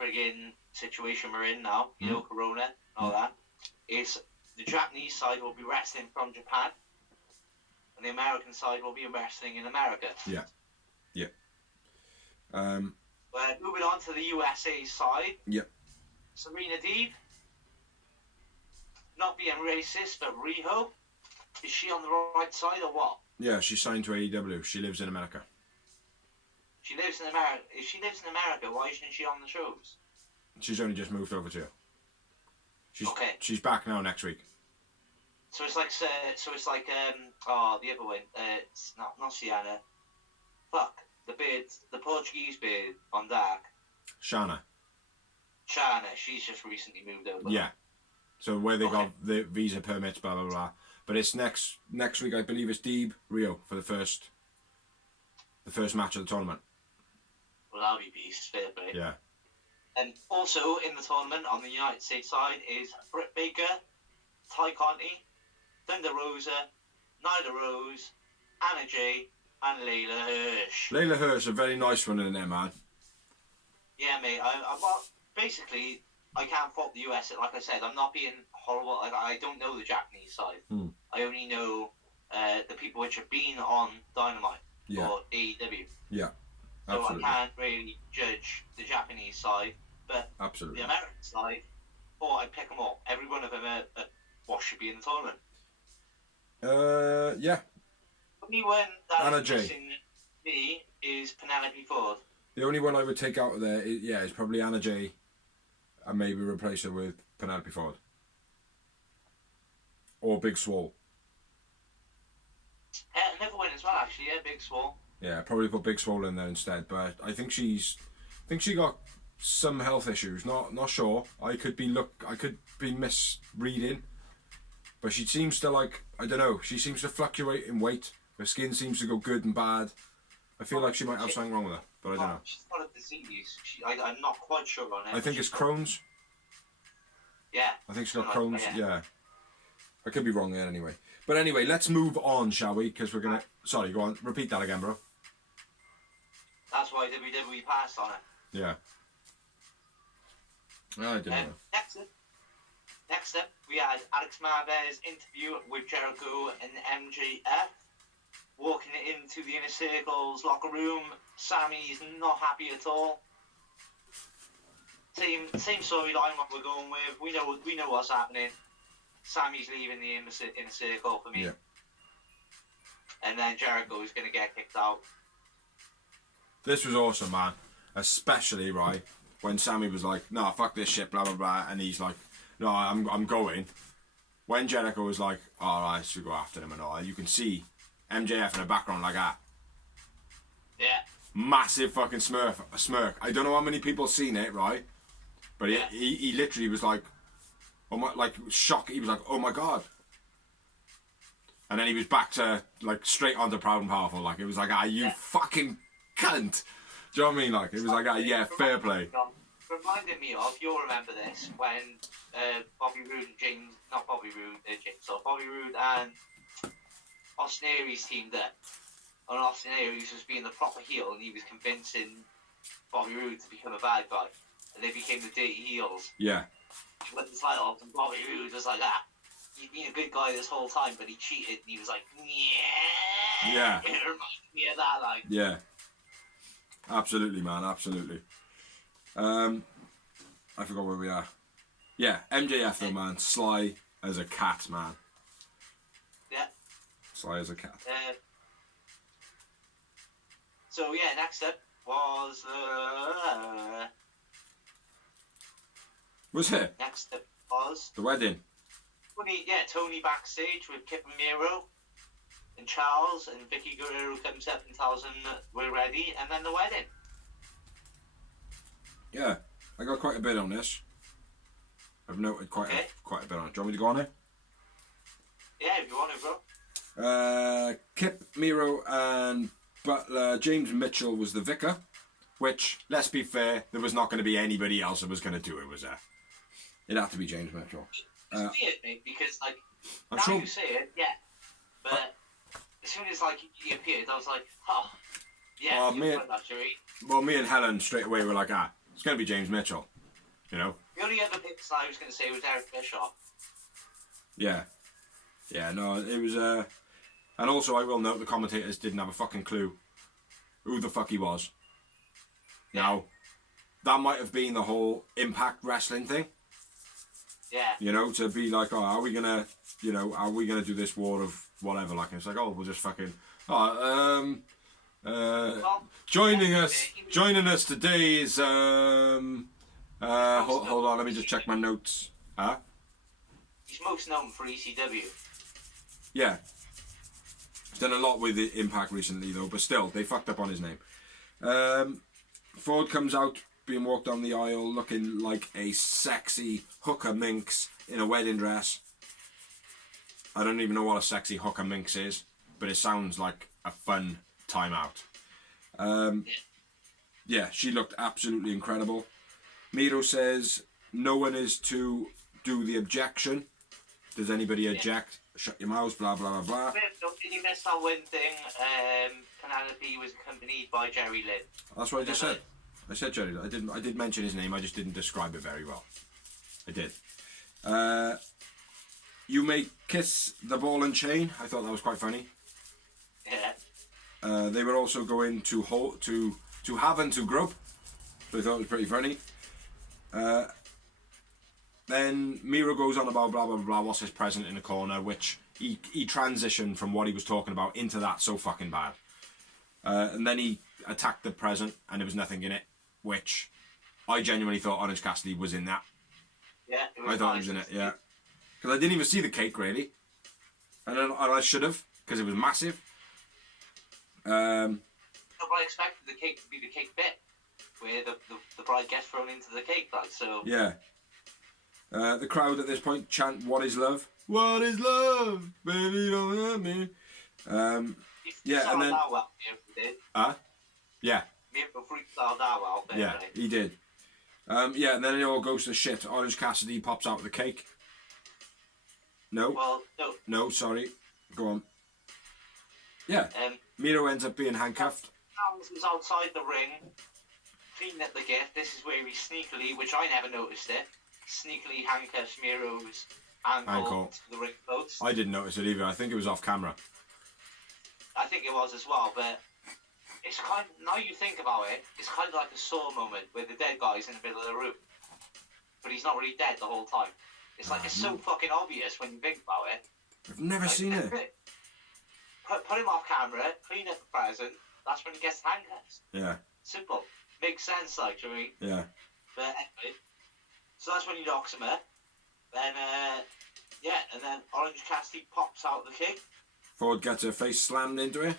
friggin' situation we're in now, you know, Corona and all that, is the Japanese side will be wrestling from Japan, and the American side will be wrestling in America. Yeah. Moving on to the USA side. Yep. Serena Deeb, not being racist, but Riho, is she on the right side or what? Yeah, she's signed to AEW. She lives in America. She lives in America. If she lives in America, why isn't she on the shows? She's only just moved over to you. She's back now next week. So it's like the other one. It's not Sienna. Fuck the Portuguese beard on Dark. Shana. She's just recently moved over. Yeah. So where they got the visa permits, blah blah blah. But it's next week, I believe it's Deeb Rio for the first match of the tournament. Well, that'll be beast, fair play. Yeah. And also in the tournament on the United States side is Britt Baker, Ty Conti, Thunder Rosa, Nyla Rose, Anna Jay, and Layla Hirsch. Layla Hirsch, a very nice one in there, man. Yeah, mate. Basically, I can't fault the US. Like I said, I'm not being horrible. I don't know the Japanese side. I only know the people which have been on Dynamite or AEW. Yeah, absolutely. So I can't really judge the Japanese side, but absolutely the American side, I pick them all. Every one of them should be in the tournament. Yeah. The only one that Anna is Jay. missing me is Penelope Ford. The only one I would take out of there is probably Anna Jay, and maybe replace her with Penelope Ford. Or Big Swole. Another one as well, actually, Big Swole. Yeah, probably put Big Swole in there instead, but I think she got some health issues. Not sure. I could be misreading. But she seems to I don't know, she seems to fluctuate in weight. Her skin seems to go good and bad. I feel like she might have something wrong with her, but I don't know. She's got a disease. I'm not quite sure on it. I think it's Crohn's. Yeah. I think she's got Crohn's, yeah. I could be wrong there anyway. But anyway, let's move on, shall we? Because we're going to... Sorry, go on. Repeat that again, bro. That's why WWE passed on it. Yeah. I don't know. Next up, we had Alex Marvez interview with Jericho and MJF. Walking into the Inner Circle's locker room, Sammy's not happy at all. Same storyline what we're going with. We know what's happening. Sammy's leaving the inner circle for me. Yeah. And then Jericho's going to get kicked out. This was awesome, man. Especially, right, when Sammy was like, no, fuck this shit, blah, blah, blah. And he's like, no, I'm going. When Jericho was like, alright, so go after him and all, you can see MJF in the background like that. Yeah. Massive fucking smirk. I don't know how many people seen it, right? But he literally was like, oh my, like shocked. He was like, oh my god. And then he was back to like straight onto Proud and Powerful. Like it was like, you fucking cunt. Do you know what I mean? Like it was like, yeah, fair play. Reminded me of, you'll remember this, when Bobby Roode and Austin Aries teamed up. And Austin Aries was being the proper heel, and he was convincing Bobby Roode to become a bad guy. And they became the dirty heels. Yeah. He went the title, and Bobby Roode was like, he's been a good guy this whole time, but he cheated, and he was like, yeah. It reminds me of that, like. Yeah. Absolutely, man, absolutely. I forgot where we are. Yeah, MJF though, man. Sly as a cat, man. Yeah. Sly as a cat. So yeah, next up was it? Next up was the wedding. Tony backstage with Kip and Miro and Charles, and Vicky Guerrero comes up and tells them that we're ready, and then the wedding. Yeah, I got quite a bit on this. I've noted quite a bit on it. Do you want me to go on it? Yeah, if you want to, bro. Kip, Miro, and Butler. James Mitchell was the vicar, which, let's be fair, there was not going to be anybody else that was going to do it, was there? It had to be James Mitchell. It's weird, mate, because, like, I'm sure you say it, yeah, but as soon as like he appeared, I was like, oh, yeah, Oh, man. Well, me and Helen straight away were like, it's going to be James Mitchell, you know? The only other person I was going to say was Eric Bischoff. Yeah. Yeah, no, it was, and also I will note the commentators didn't have a fucking clue who the fuck he was. Yeah. Now, that might have been the whole Impact Wrestling thing. Yeah. You know, to be like, are we going to do this war of whatever? Like, it's like, we'll just fucking, joining us today is, hold on, let me just check my notes. He's most known for ECW. Yeah. He's done a lot with the Impact recently, though, but still, they fucked up on his name. Ford comes out, being walked down the aisle, looking like a sexy hooker minx in a wedding dress. I don't even know what a sexy hooker minx is, but it sounds like a fun time out. Yeah, she looked absolutely incredible. Miro says, no one is to do the objection. Does anybody object? Shut your mouths, blah, blah, blah, blah. Did you miss that one thing? Penelope was accompanied by Jerry Lynn. That's what I just said. I said Jerry Lynn. I did mention his name, I just didn't describe it very well. I did. You may kiss the ball and chain. I thought that was quite funny. Yeah. They were also going to have and to grub. So I thought it was pretty funny. Then Miro goes on about blah blah blah, what's his present in the corner, which he transitioned from what he was talking about into that so fucking bad. And then he attacked the present and there was nothing in it, which I genuinely thought Orange Cassidy was in that. Yeah, I thought he was in it, yeah. Because I didn't even see the cake really. And I should have, because it was massive. But I expected the cake to be the cake bit, where the bride gets thrown into the cake, like, so... Yeah. The crowd at this point chant, "What is love? What is love? Baby, don't hurt me." Yeah, and then... Yeah. Yeah, he did. Yeah, and then it all goes to shit. Orange Cassidy pops out the cake. No. Well, no. No, sorry. Go on. Yeah. Miro ends up being handcuffed. Hans is outside the ring, cleaning up the gift. This is where he sneakily, which I never noticed it, sneakily handcuffs Miro's ankle to the ring post. I didn't notice it either. I think it was off camera. I think it was as well, but it's kind of, now you think about it, it's kind of like a Saw moment where the dead guy's in the middle of the room, but he's not really dead the whole time. It's like, it's so fucking obvious when you think about it. I've never seen it. Put him off camera, clean up the present, that's when he gets handcuffs. Yeah. Simple. Makes sense, like, do you know what I mean? Yeah. But anyway, so that's when he knocks him up. Then, yeah, and then Orange Cassidy pops out the kick. Ford gets her face slammed into it.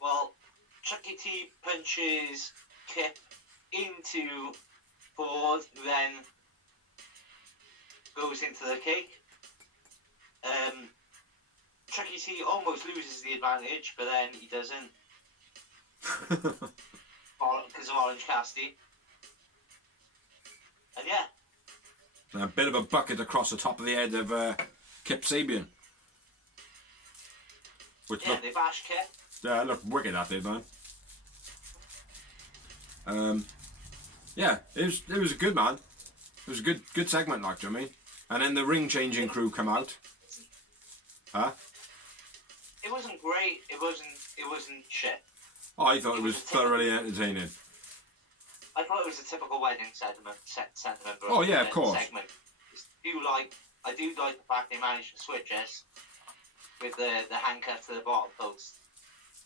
Well, Chucky T punches Kip into Ford, then goes into the kick. Chucky T almost loses the advantage, but then he doesn't. Because of Orange Cassidy. And yeah. A bit of a bucket across the top of the head of Kip Sabian. Which yeah, they bash Kip. Yeah, it looked wicked that did, man. Yeah, it was a good, man. It was a good segment, like, do you know what I mean? And then the ring changing crew come out. Huh? It wasn't great. It wasn't shit. Oh, I thought it was thoroughly entertaining. I thought it was a typical wedding sentiment. Oh yeah, of course. Segment. I do like the fact they managed to switch us with the handcuff to the bottom post.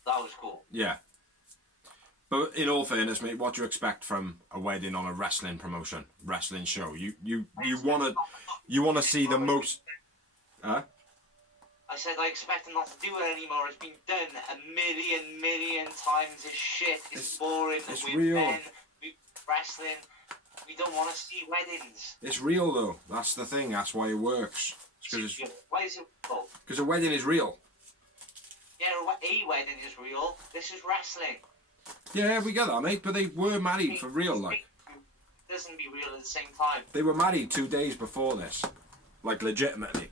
That was cool. Yeah. But in all fairness, mate, what do you expect from a wedding on a wrestling promotion, wrestling show? You wanna see the most. Huh? I said I expect them not to do it anymore. It's been done a million times. This shit is boring. It's we're real. men. We're wrestling. We don't want to see weddings. It's real though. That's the thing. That's why it works. Why is it real? Because a wedding is real. Yeah, a wedding is real. This is wrestling. Yeah, we get that, mate. But they were married for real, like. It doesn't be real at the same time. They were married 2 days before this, like legitimately.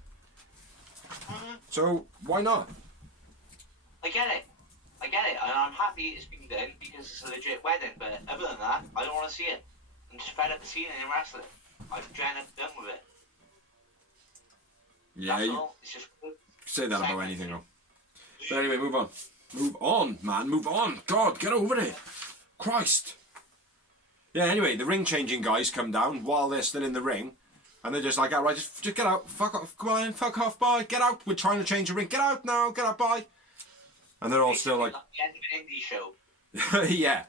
So why not? I get it, and I'm happy it's been done because it's a legit wedding. But other than that, I don't want to see it. I'm just fed up of seeing it in wrestling. I'm done with it. Yeah, That's you all. It's just say that about anything, though. But anyway, move on. Move on, man. Move on. God, get over it. Christ. Yeah, anyway, the ring-changing guys come down while they're still in the ring. And they're just like, all right, just get out. Fuck off. Come on, fuck off, bye. Get out. We're trying to change the ring. Get out now. Get out, bye. And they're all still like... the end of an indie show. Yeah.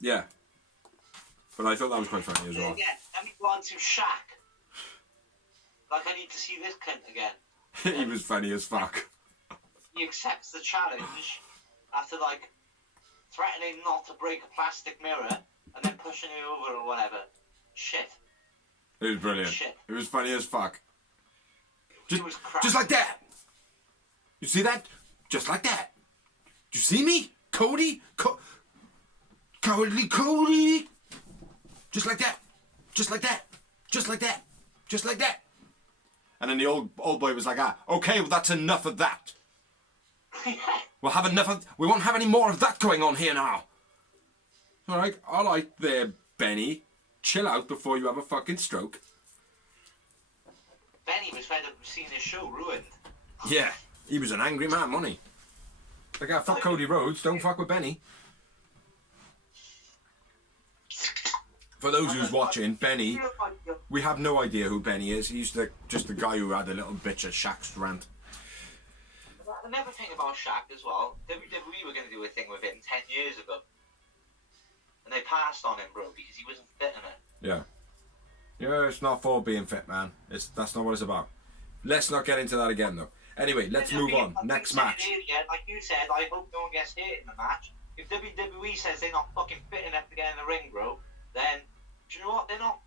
Yeah. But I thought that was quite funny as well. Yeah, let me go on to Shaq. Like, I need to see this cunt again. He was funny as fuck. He accepts the challenge after, like, threatening not to break a plastic mirror and then pushing it over or whatever. Shit. It was brilliant. Shit. It was funny as fuck. It was crap. Just like that. You see that? Just like that. Did you see me? Cody? Cowardly Cody. Just like that. Just like that. Just like that. Just like that. And then the old boy was like, okay, well that's enough of that. We'll have enough of... We won't have any more of that going on here now. All right there, Benny. Chill out before you have a fucking stroke. Benny was fed up with seeing his show ruined. Yeah, he was an angry man, wasn't he? Like, fuck Cody Rhodes, don't fuck with Benny. For those who's watching, Benny, we have no idea who Benny is. He's just the guy who had a little bitch at Shaq's rant. Another thing about Shaq as well, WWE were going to do a thing with him 10 years ago. And they passed on him, bro, because he wasn't fit in it. Yeah. Yeah, it's not for being fit, man. That's not what it's about. Let's not get into that again, though. Anyway, let's move on. Next match. Like you said, I hope no one gets hit in the match. If WWE says they're not fucking fit enough to get in the ring, bro, then, do you know what? They're not.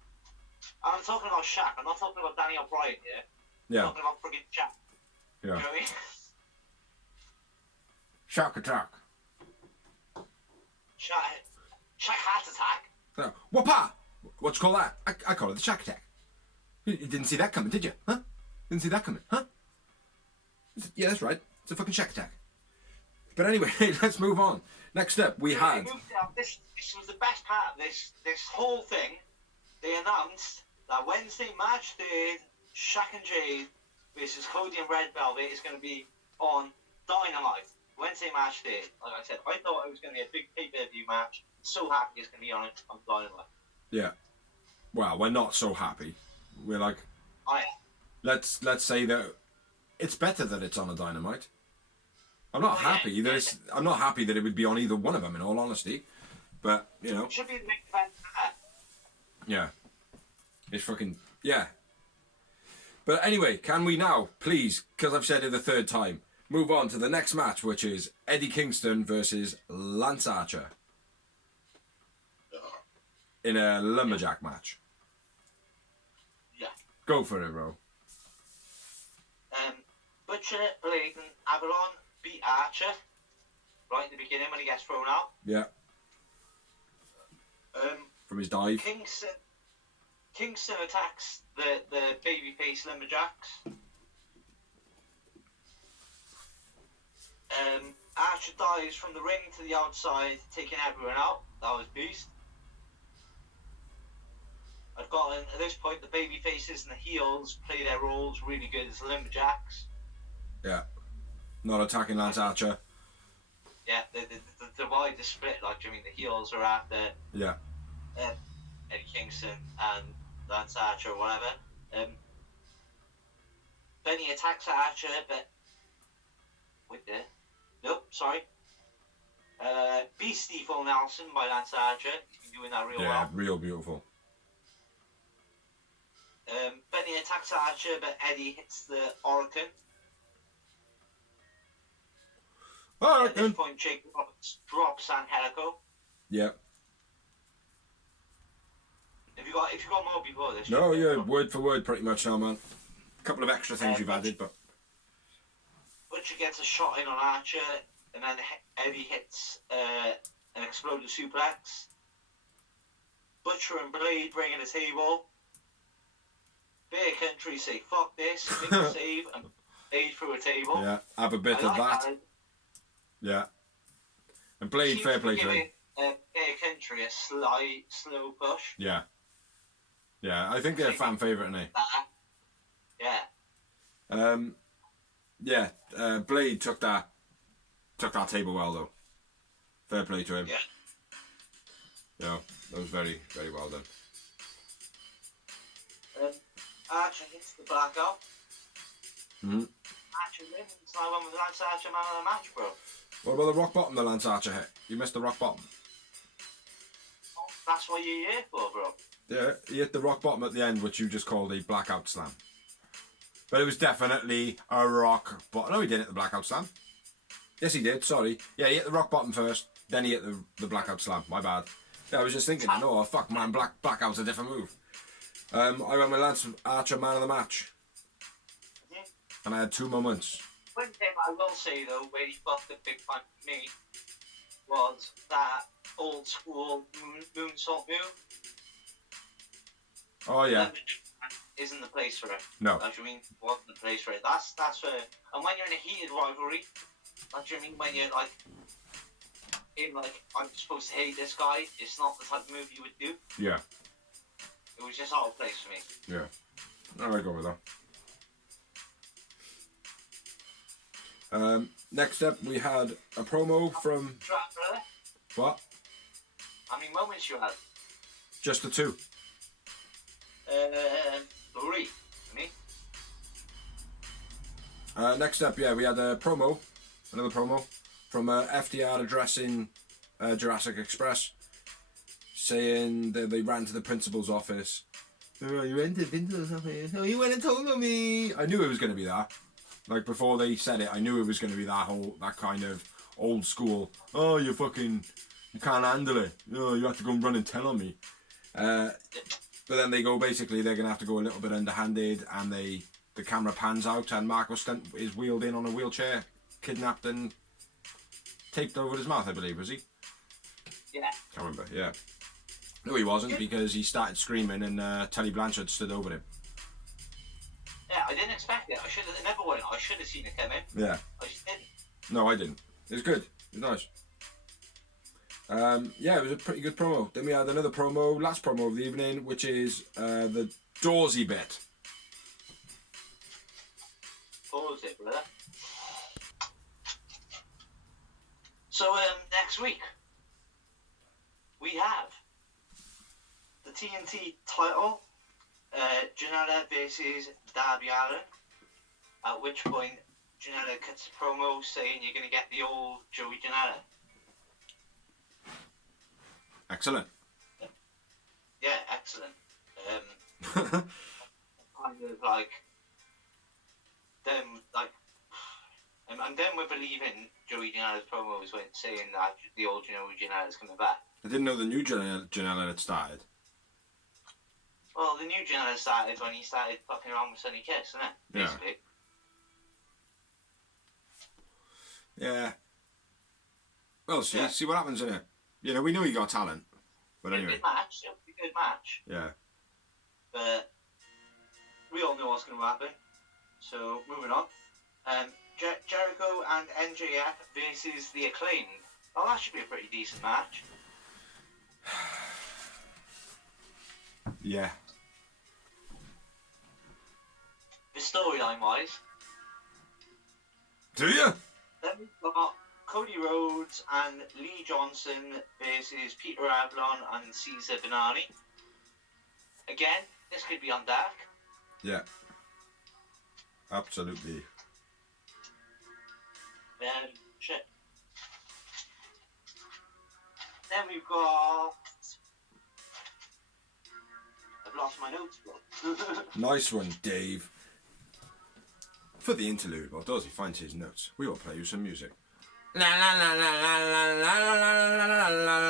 I'm talking about Shaq. I'm not talking about Danny O'Brien here. Yeah. I'm talking about friggin' Shaq. Yeah. You know what I mean? Shark attack. Shaq heart attack. No. Whoopah! What you call that? I call it the Shark attack. You didn't see that coming, did you? Huh? Didn't see that coming, huh? Yeah, that's right. It's a fucking Shark attack. But anyway, let's move on. Next up, we had... This was the best part of this whole thing. They announced that Wednesday, March 3rd, Shaq and Jade versus Cody and Red Velvet is going to be on Dynamite. Wednesday, March 3rd. Like I said, I thought it was going to be a big pay-per-view match. So happy it's going to be on Dynamite. Yeah. Well, we're not so happy. We're like... Let's say that it's better that it's on a Dynamite. I'm not happy that I'm not happy that it would be on either one of them, in all honesty. But, you know... It should be the main event. Yeah. It's fucking... Yeah. But anyway, can we now, please, because I've said it the third time, move on to the next match, which is Eddie Kingston versus Lance Archer. In a lumberjack match. Yeah. Go for it, bro. Butcher, Blade, and Avalon beat Archer right at the beginning when he gets thrown out. Yeah. From his dive. Kingston attacks the babyface lumberjacks. Archer dives from the ring to the outside, taking everyone out. That was beast. I've got at this point the baby faces and the heels play their roles really good as lumberjacks. Yeah. Not attacking Lance Archer. Yeah, the wider split, like, I mean, the heels are after Eddie Kingston and Lance Archer or whatever. Benny attacks Archer, but... Wait there. Nope, sorry. Beastie Full Nelson by Lance Archer. He's been doing that real well. Yeah, real beautiful. Benny attacks Archer, but Eddie hits the Oracle. At this point, Jake Roberts drops Angelico. Yeah. If you got more before this? No, yeah, word for word, pretty much now, man. A couple of extra things you've added, but... Butcher gets a shot in on Archer, and then Eddie hits an exploded suplex. Butcher and Blade bring in a table. Bear Country say, fuck this, make a save, and Blade through a table. Yeah, have a bit of that. Yeah. And Blade, fair play to him. Air Country a slight, slow push. Yeah. Yeah, I think they're a fan favourite, aren't Yeah. they? Yeah, Blade took that table well, though. Fair play to him. Yeah. Yeah, that was very, very well done. Archer hits the blackout. Mm-hmm. Archer wins. So I went with Lance Archer man of the match, bro. What about the rock bottom the Lance Archer hit? You missed the rock bottom. Oh, that's what you're here for, bro. Yeah, he hit the rock bottom at the end, which you just called a blackout slam. But it was definitely a rock bottom. No, he didn't hit the blackout slam. Yes, he did. Sorry. Yeah, he hit the rock bottom first, then he hit the blackout slam. My bad. Yeah, I was just thinking, no, fuck, man, blackout's a different move. I went with Lance Archer man of the match. And I had 2 moments. One thing I will say, though, where he fucked the big fun for me, was that old school moonsault move. Oh, yeah. Isn't the place for it. No. That's what I mean. Wasn't the place for it. That's where. And when you're in a heated rivalry, that's what I mean. When you're like, I'm supposed to hate this guy. It's not the type of move you would do. Yeah. It was just out of place for me. Yeah. I go with that. Next up, we had a promo from... What? How many moments you had? Just the 2. 3. Me? Next up, yeah, we had a promo, another promo, from FDR addressing Jurassic Express, saying that they ran to the principal's office. Oh, you went to the principal's office? Oh, you went and told on me? I knew it was going to be that. Like, before they said it, I knew it was going to be that kind of old school, oh, you can't handle it. Oh, you have to go and run and tell on me. But then they go, basically, they're going to have to go a little bit underhanded, and the camera pans out, and Marco Stunt is wheeled in on a wheelchair, kidnapped and taped over his mouth, I believe, was he? Yeah. Can't remember, yeah. No, he wasn't, because he started screaming, and Tully Blanchard stood over him. Yeah, I didn't expect it. I should have never went. I should have seen it coming. Yeah. I just didn't. No, I didn't. It was good. It was nice. Yeah, it was a pretty good promo. Then we had another promo, last promo of the evening, which is the Dawsy bit. Pause it, brother. So, next week, we have the TNT title, Janela versus Darby Allin, at which point Janela cuts a promo saying you're going to get the old Joey Janela. Excellent. Yeah, excellent. Kind of like, them, like, I'm done with believing Joey Janela's promos when saying that the old Joey Janela's coming back. I didn't know the new Janela had started. Well, the new Janela started when he started fucking around with Sonny Kiss, isn't it? Basically. Yeah. Well, see, Yeah. see what happens in it. You know, we knew he got talent, but It'll anyway. be a good match. It'll be a good match. Yeah. But we all know what's going to happen. So, moving on. Jericho and MJF versus The Acclaimed. Well, that should be a pretty decent match. Yeah. The storyline-wise. Do you? Then we've got Cody Rhodes and Lee Johnson versus Peter Avalon and Cesar Bonani. Again, this could be on Dark. Yeah. Absolutely. Shit. Then we've got... I've lost my notes, bro. Nice one, Dave. For the interlude, while Dorsey finds his notes, we will play you some music. La la la la la la la la la la la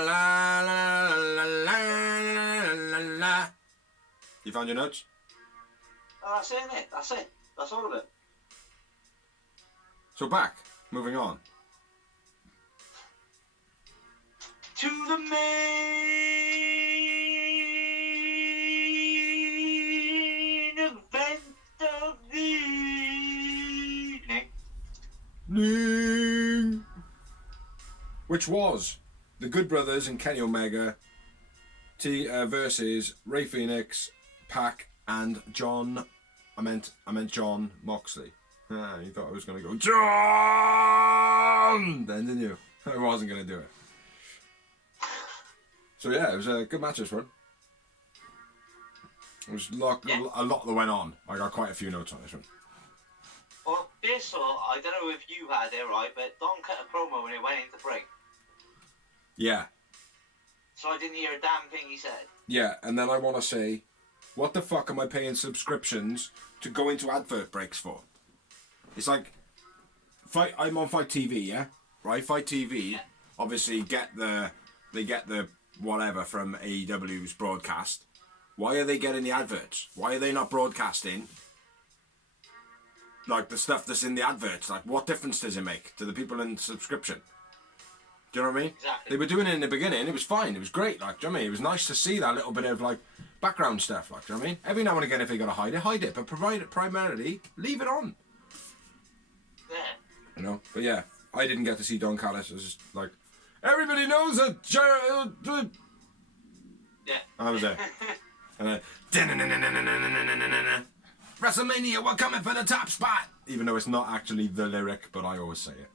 la la. You found your notes? Oh, that's it, innit? That's it. That's all of it. So back, moving on. To the main event of the evening. which was the Good Brothers and Kenny Omega versus Ray Phoenix, Pac, and John. I meant John Moxley. You thought I was going to go John, then didn't you? I wasn't going to do it. So yeah, it was a good match this one. It was a lot that went on. I got quite a few notes on this one. Well, this one, I don't know if you had it right, but Don cut a promo when it went into break. Yeah. So I didn't hear a damn thing he said. Yeah, and then I want to say, what the fuck am I paying subscriptions to go into advert breaks for? It's like, I'm on Fight TV, yeah? Right, Fight TV, yeah. Obviously they get the whatever from AEW's broadcast. Why are they getting the adverts? Why are they not broadcasting like the stuff that's in the adverts? Like, what difference does it make to the people in subscription? Do you know what I mean? Exactly. They were doing it in the beginning. It was fine. It was great. Like, do you know what I mean? It was nice to see that little bit of like background stuff. Like, do you know what I mean? Every now and again, if they gotta hide it. But primarily, leave it on. Yeah. You know. But yeah, I didn't get to see Don Callis. It was just like everybody knows that. Yeah. I was there. And WrestleMania, we're coming for the top spot. Even though it's not actually the lyric, but I always say it.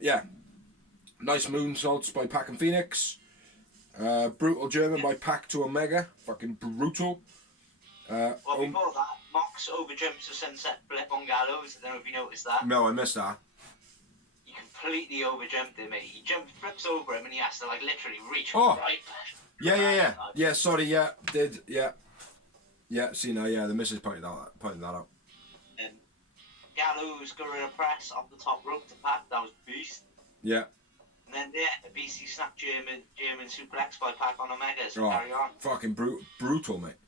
Yeah. Nice moonsaults by Pac and Phoenix. Brutal German by Pac to Omega. Fucking brutal. Well, before that, Mox overjumps the sunset flip on Gallows. I don't know if you noticed that. No, I missed that. He completely overjumped him, mate. He flips over him, and he has to, like, literally reach Oh. right. Yeah. Yeah, sorry, yeah. Did, yeah. Yeah, see now, yeah, the missus pointed that out. And Gallows gorilla press off the top rope to Pac. That was beast. Yeah. And then, yeah, a beastie snap German suplex by Pac on Omega, so carry on. Fucking brutal, mate.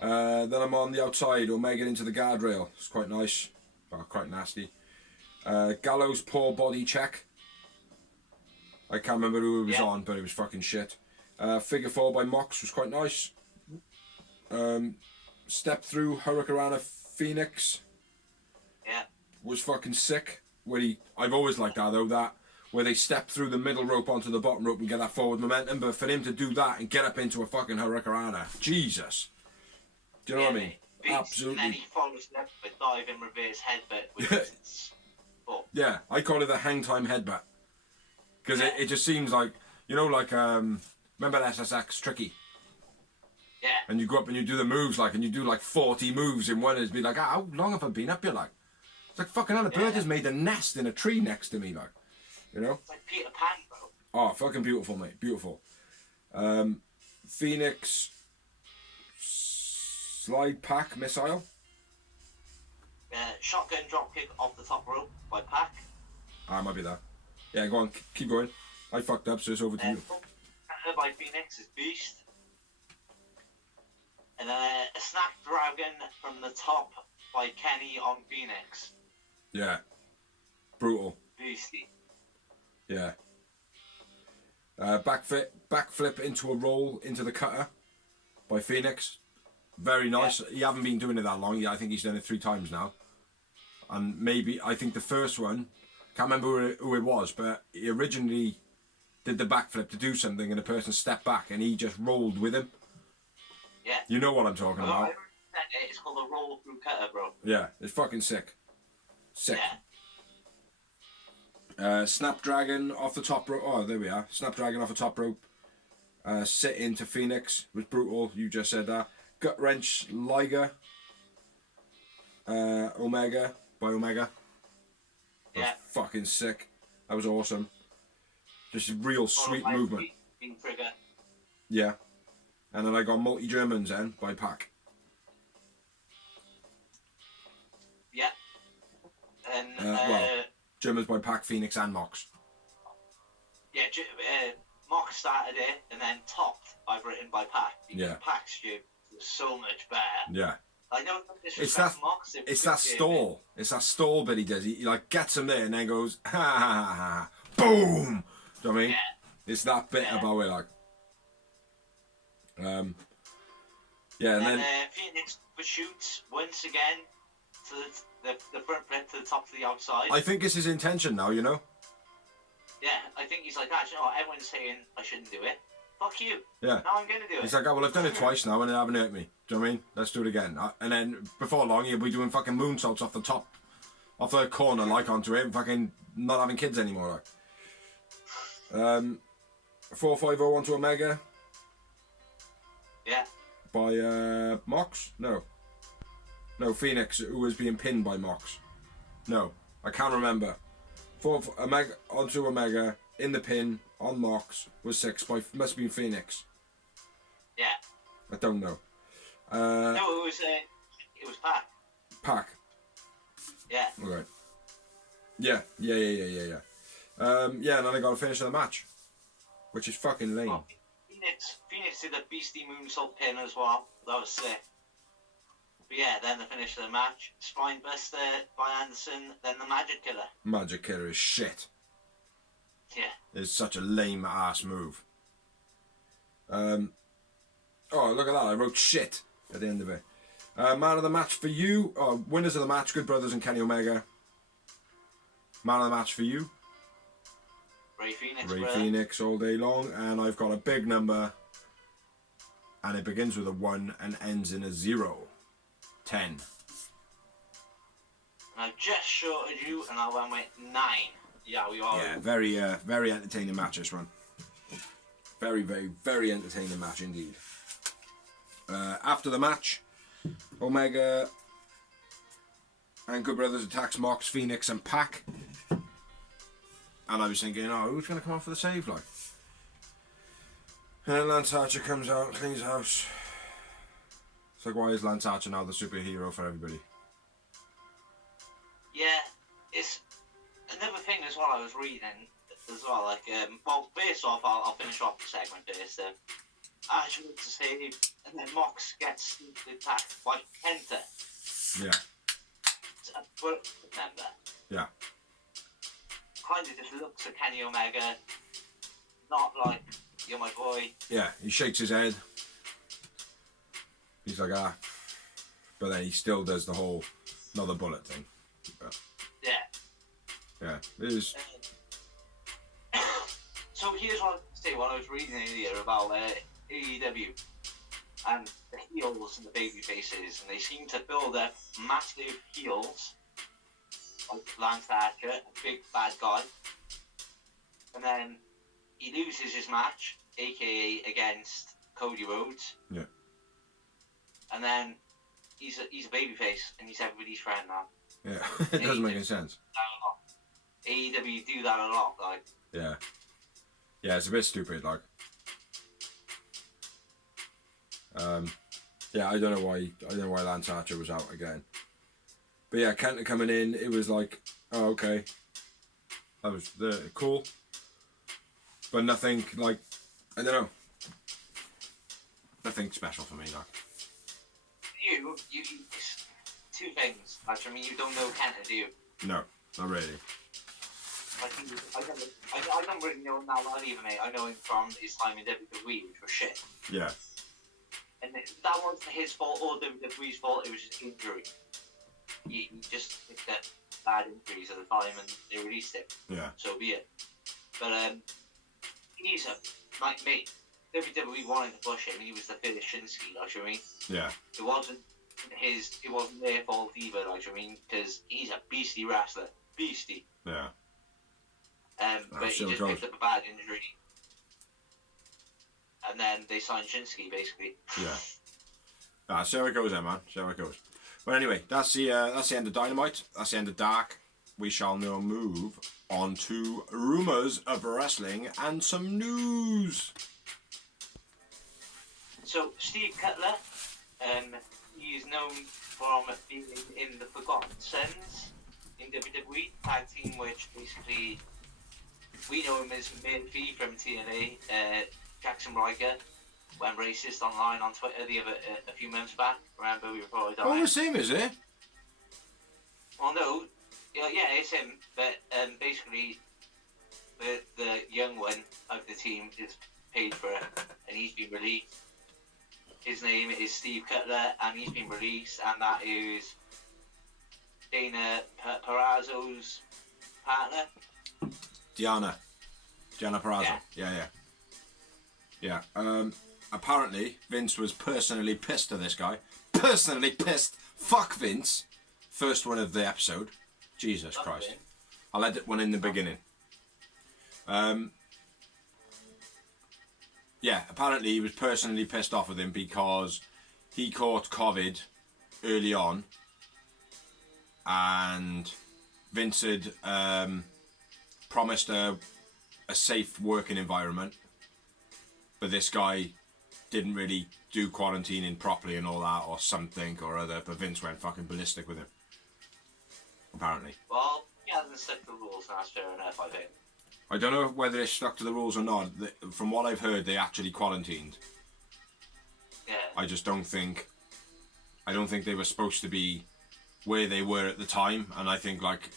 Then I'm on the outside, Omega into the guardrail. It's quite nice. Oh, quite nasty. Gallows poor body check. I can't remember who it was on, but it was fucking shit. Figure 4 by Mox was quite nice. Step through Hurricanrana Phoenix. Yeah. Was fucking sick. I've always liked that though, where they step through the middle rope onto the bottom rope and get that forward momentum, but for him to do that and get up into a fucking Hurricanrana, Jesus. Do you know what I mean? Absolutely. And then he follows up with dive in reverse headbutt with his foot. Yeah, I call it the hang time headbutt. Because it just seems like, you know, like, remember SSX Tricky? Yeah. And you go up and you do the moves, like, and you do like 40 moves in one, and it'd be like, how long have I been up here, like? It's like fucking hell, a bird has made a nest in a tree next to me, like. You know? It's like Peter Pan, bro. Oh, fucking beautiful, mate. Beautiful. Phoenix slide Pac missile. Shotgun dropkick off the top rope by Pac. I might be there. Yeah, go on. Keep going. I fucked up, so it's over to you. By Phoenix is beast. And then a snapdragon from the top by Kenny on Phoenix. Yeah. Brutal. Beastie. Yeah. Backflip into a roll into the cutter by Phoenix. Very nice. Yeah. He haven't been doing it that long. I think he's done it 3 times now. And maybe, I think the first one, can't remember who it was, but he originally did the backflip to do something and the person stepped back and he just rolled with him. Yeah. You know what I'm talking about. It's called a roll through cutter, bro. Yeah, it's fucking sick. Sick. Yeah. Snapdragon off the top rope. Oh, there we are. Snapdragon off the top rope. Sit into Phoenix was brutal. You just said that. Gut wrench Liger. Omega by Omega. That was fucking sick. That was awesome. Just a real sweet movement. Trigger. Yeah. And then I got multi Germans then by Pac. Yeah. And Germans by Pac, Phoenix, and Mox. Yeah, Mox started it and then topped by Britain by Pac. Yeah. Pac's shit was so much better. Yeah. I don't It's that Mox. It's that stall. It's that stall bit he does. He like gets him there and then goes ha ha ha ha boom. Do you know what I mean? Yeah. It's that bit about it, like. Yeah, and then Phoenix shoots once again to the front flip to the top to the outside. I think it's his intention now, you know. Yeah, I think he's like, actually, no, everyone's saying I shouldn't do it. Fuck you. Yeah. Now I'm going to do it. He's like, oh, well, I've done it twice now and it haven't hurt me. Do you know what I mean? Let's do it again. And then before long, he'll be doing fucking moonsaults off the top, off the corner, like, onto it, fucking not having kids anymore, like. 450 onto Omega. Yeah. By Mox? No, Phoenix, who was being pinned by Mox. No, I can't remember. Omega onto Omega in the pin on Mox was 6 by must have been Phoenix. Yeah. I don't know. No, it was Pac. Pac. Yeah. Okay. Yeah. Yeah, and then I got to finish the match, which is fucking lame. Oh, Phoenix did a beastie moonsault pin as well. That was sick. But yeah, then the finish of the match, spine buster by Anderson, then the Magic Killer. Magic Killer is shit. Yeah. It's such a lame ass move. Oh, look at that! I wrote shit at the end of it. Man of the match for you. Oh, winners of the match: Good Brothers and Kenny Omega. Man of the match for you. Ray Phoenix. Ray Phoenix all day long, and I've got a big number, and it begins with a 1 and ends in a 0. 10. And I just shorted you, and I went with 9. Yeah, we are. Yeah, very entertaining match this one. Very, very, very entertaining match indeed. After the match, Omega and Good Brothers attacks Mox, Phoenix, and Pac. And I was thinking, oh, who's going to come out for the save, like? And then Lance Archer comes out and cleans house. It's like, why is Lance Archer now the superhero for everybody? Yeah, it's another thing as well I was reading as well, like, well, first off, I'll finish off the segment first. Archer looks to save, and then Mox gets attacked by Penta. Yeah. It's a Bullet member. Yeah. Kind of just looks at Kenny Omega, not like, you're my boy. Yeah, he shakes his head. He's like, ah. But then he still does the whole another bullet thing. But, yeah. Yeah, it is. So here's what I was say what I was reading earlier about AEW and the heels and the baby faces, and they seem to build up massive heels. Like Lance Archer, a big bad guy, and then he loses his match, aka against Cody Rhodes. Yeah. And then he's a babyface, and he's everybody's friend now. Yeah, it doesn't make any sense. AEW do that a lot, like. Yeah. Yeah, it's a bit stupid, like. Yeah, I don't know why Lance Archer was out again. But yeah, Kenta coming in, it was like, oh, okay. That was cool. But nothing, like, I don't know. Nothing special for me, like. You two things. Like, I mean, you don't know Kenta, do you? No, not really. I don't really know him that well either, mate. I know him from his time in WWE, which was shit. Yeah. And that wasn't his fault or WWE's fault, it was his injury. He just picked up bad injuries at the time and they released it. Yeah. So be it. But he's like me. WWE wanted to push him, and he was the fifth Shinsuke, like, you know what I mean? Yeah. It wasn't their fault either, like, you know what I mean? Because he's a beastly wrestler. Beastie. Yeah. But he just picked up a bad injury. And then they signed Shinsuke, basically. Yeah. See how it goes then, man. See how it goes. But anyway, that's the end of Dynamite. That's the end of Dark. We shall now move on to rumours of wrestling and some news. So, Steve Cutler, he's known from being in the Forgotten Sons in WWE, tag team, which basically, we know him as Murphy from TNA, Jackson Riker, went racist online on Twitter a few months back. Remember, we were probably dying. Oh, it's him, is it? Well, no, yeah, it's him, but basically, the young one of the team is paid for it, and he's been released. His name is Steve Cutler, and he's been released, and that is Dana Perazzo's partner. Diana. Deonna Purrazzo. Yeah. Apparently, Vince was personally pissed at this guy. Personally pissed. Fuck Vince. First one of the episode. Jesus Christ. I'll edit one in the beginning. Yeah, apparently he was personally pissed off with him because he caught COVID early on, and Vince had promised a safe working environment, but this guy didn't really do quarantining properly and all that, or something or other, but Vince went fucking ballistic with him. Apparently. Well, he hasn't stuck to the rules, and that's fair enough, I think. I don't know whether they stuck to the rules or not. From what I've heard, they actually quarantined. Yeah. I don't think they were supposed to be where they were at the time, and I think like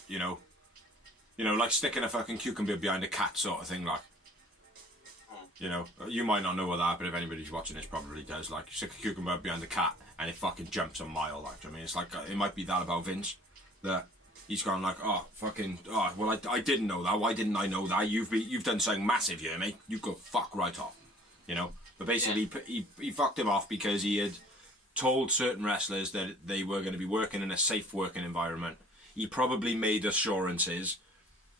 like sticking a fucking cucumber behind a cat sort of thing, like. You might not know what that, but if anybody's watching this, probably does. Like, you stick a cucumber behind the cat, and it fucking jumps a mile. Like, I mean, it's like it might be that about Vince, that he's gone like, well, I didn't know that. Why didn't I know that? You've done something massive here, mate. You go fuck right off, But basically, he fucked him off because he had told certain wrestlers that they were going to be working in a safe working environment. He probably made assurances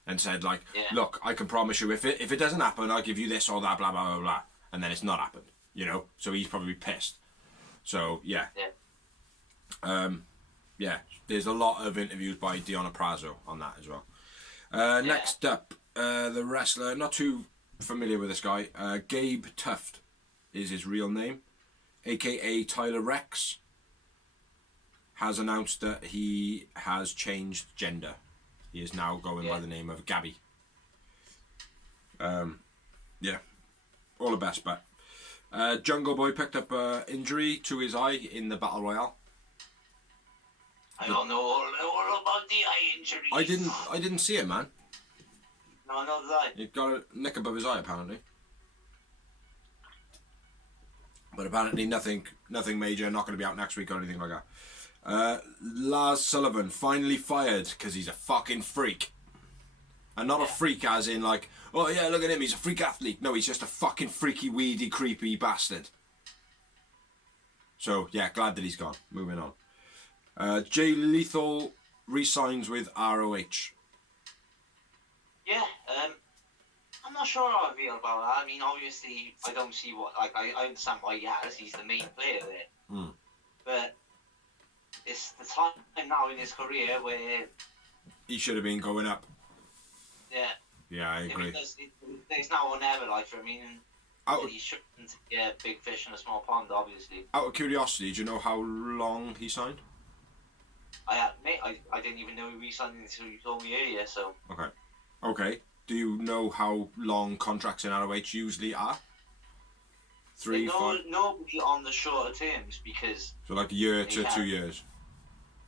and said like, look, I can promise you if it doesn't happen, I'll give you this or that, blah blah blah blah, and then it's not happened, So he's probably pissed. So yeah. There's a lot of interviews by Deonna Purrazzo on that as well. Next up, the wrestler, not too familiar with this guy, Gabe Tuft is his real name, aka Tyler Rex, has announced that he has changed gender. He is now going by the name of Gabby. All the best, but Jungle Boy picked up an injury to his eye in the Battle Royale. I don't know all about the eye injuries. I didn't see it, man. No, nor did I. He got a nick above his eye, apparently. But apparently nothing major, not going to be out next week or anything like that. Lars Sullivan finally fired because he's a fucking freak. And not a freak as in like, oh yeah, look at him, he's a freak athlete. No, he's just a fucking freaky, weedy, creepy bastard. So, yeah, glad that he's gone. Moving on. Jay Lethal re-signs with ROH. Yeah, I'm not sure how I feel about that. I mean, obviously, I don't see what, like, I understand why he has. He's the main player there. But it's the time now in his career where he should have been going up. Yeah, I agree. It's now or never, like, I mean, he shouldn't be a big fish in a small pond, obviously. Out of curiosity, do you know how long he signed? I didn't even know he re-signed until you told me earlier, so. Okay. Do you know how long contracts in ROH usually are? 3, 5? Nobody on the shorter terms, because. So like a year to 2 years.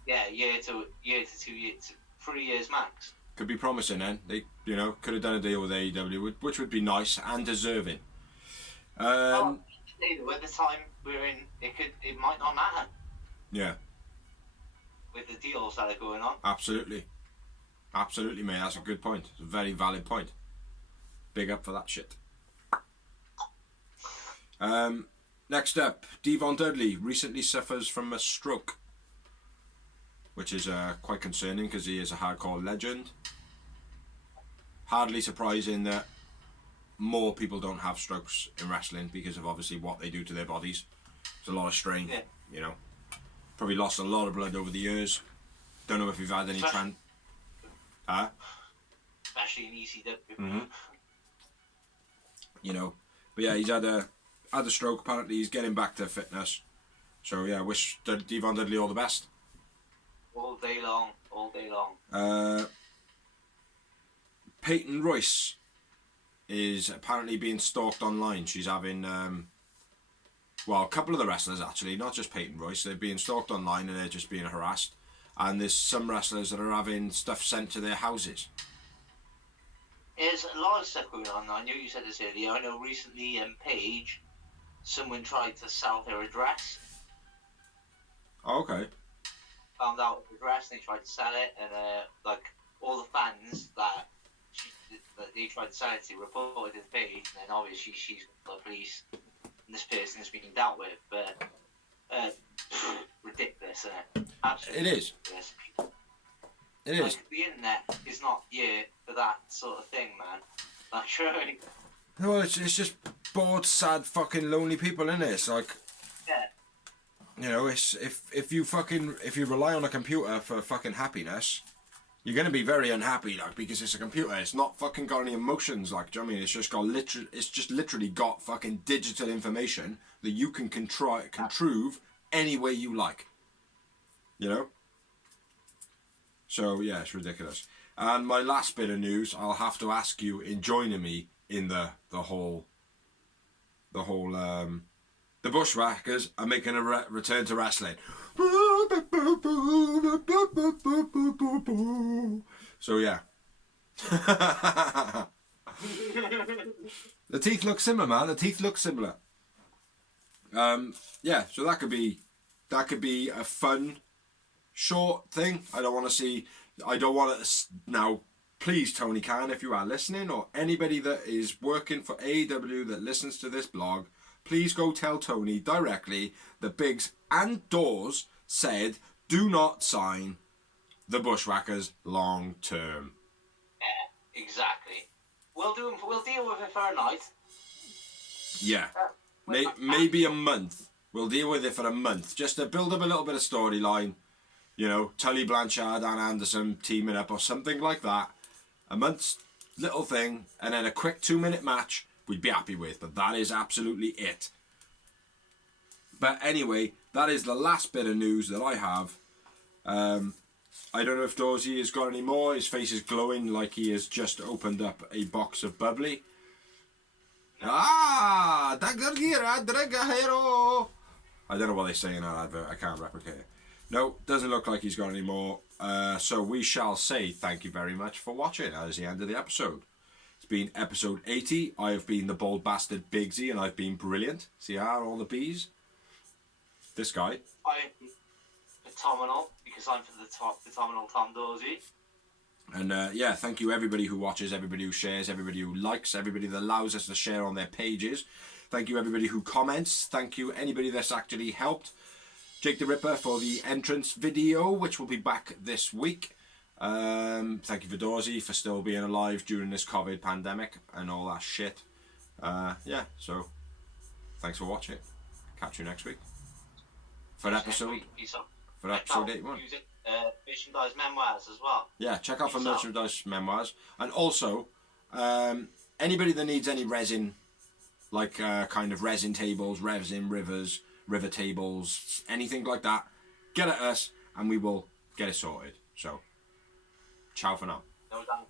Yeah, year to 2 years, 3 years max. Could be promising then. They, could have done a deal with AEW, which would be nice and deserving. At the time we're in, it might not matter. Yeah. With the deals that are going on. Absolutely, mate. That's a good point. It's a very valid point. Big up for that shit. Next up, Devon Dudley recently suffers from a stroke, which is quite concerning because he is a hardcore legend. Hardly surprising that more people don't have strokes in wrestling because of obviously what they do to their bodies. There's a lot of strain, Probably lost a lot of blood over the years. Don't know if you've had any especially in ECW. But yeah, he's had a stroke. Apparently, he's getting back to fitness. So yeah, wish Devon Dudley all the best. All day long. Peyton Royce is apparently being stalked online. She's having, a couple of the wrestlers actually, not just Peyton Royce. They're being stalked online and they're just being harassed. And there's some wrestlers that are having stuff sent to their houses. There's a lot of stuff going on. I knew you said this earlier. I know recently in Page, someone tried to sell her address. Oh, okay. Found out the address and they tried to sell it, and all the fans that they tried to silence it, reported the page, and then obviously she's got the police, and this person has been dealt with. But ridiculous, isn't it? Absolutely. It is. Ridiculous. It is. Like, the internet is not here for that sort of thing, man. Like, truly. No, it's just bored, sad, fucking lonely people, innit? It's like, Yeah. you know, it's if you rely on a computer for fucking happiness, you're gonna be very unhappy, like, because it's a computer. It's not fucking got any emotions, like, do you know what I mean? It's just literally got fucking digital information that you can contrive any way you like. You know? So yeah, it's ridiculous. And my last bit of news, I'll have to ask you in joining me in the Bushwhackers are making a return to wrestling. So yeah. The teeth look similar, man. The teeth look similar. Yeah, so that could be a fun short thing. I don't want to now. Please, Tony Khan, if you are listening, or anybody that is working for AEW that listens to this blog, please go tell Tony directly that bigz and Dorz said do not sign the Bushwhackers long term. Yeah, exactly. We'll deal with it for a night. Yeah, maybe a month. We'll deal with it for a month, just to build up a little bit of storyline. You know, Tully Blanchard and Anderson teaming up or something like that. A month's little thing, and then a quick 2-minute match we'd be happy with. But that is absolutely it. But anyway, that is the last bit of news that I have. I don't know if Dorsey has got any more. His face is glowing like he has just opened up a box of bubbly. I don't know what they say in that advert. I can't replicate it. No, doesn't look like he's got any more. So we shall say thank you very much for watching. That is the end of the episode. It's been episode 80. I have been the bold bastard bigz, and I've been brilliant. See how all the B's? This guy. I'm phenomenal, because I'm for the phenomenal Tom Dorsey. And yeah, thank you everybody who watches, everybody who shares, everybody who likes, everybody that allows us to share on their pages. Thank you everybody who comments. Thank you anybody that's actually helped. Jake the Ripper for the entrance video, which will be back this week. Thank you for Dorsey for still being alive during this COVID pandemic and all that shit. Yeah, so thanks for watching. Catch you next week for episode 81. Merchandise memoirs as well. Yeah, check out for merchandise memoirs, and also anybody that needs any resin, like kind of resin tables, resin rivers, river tables, anything like that, get at us and we will get it sorted. So, ciao for now. No doubt.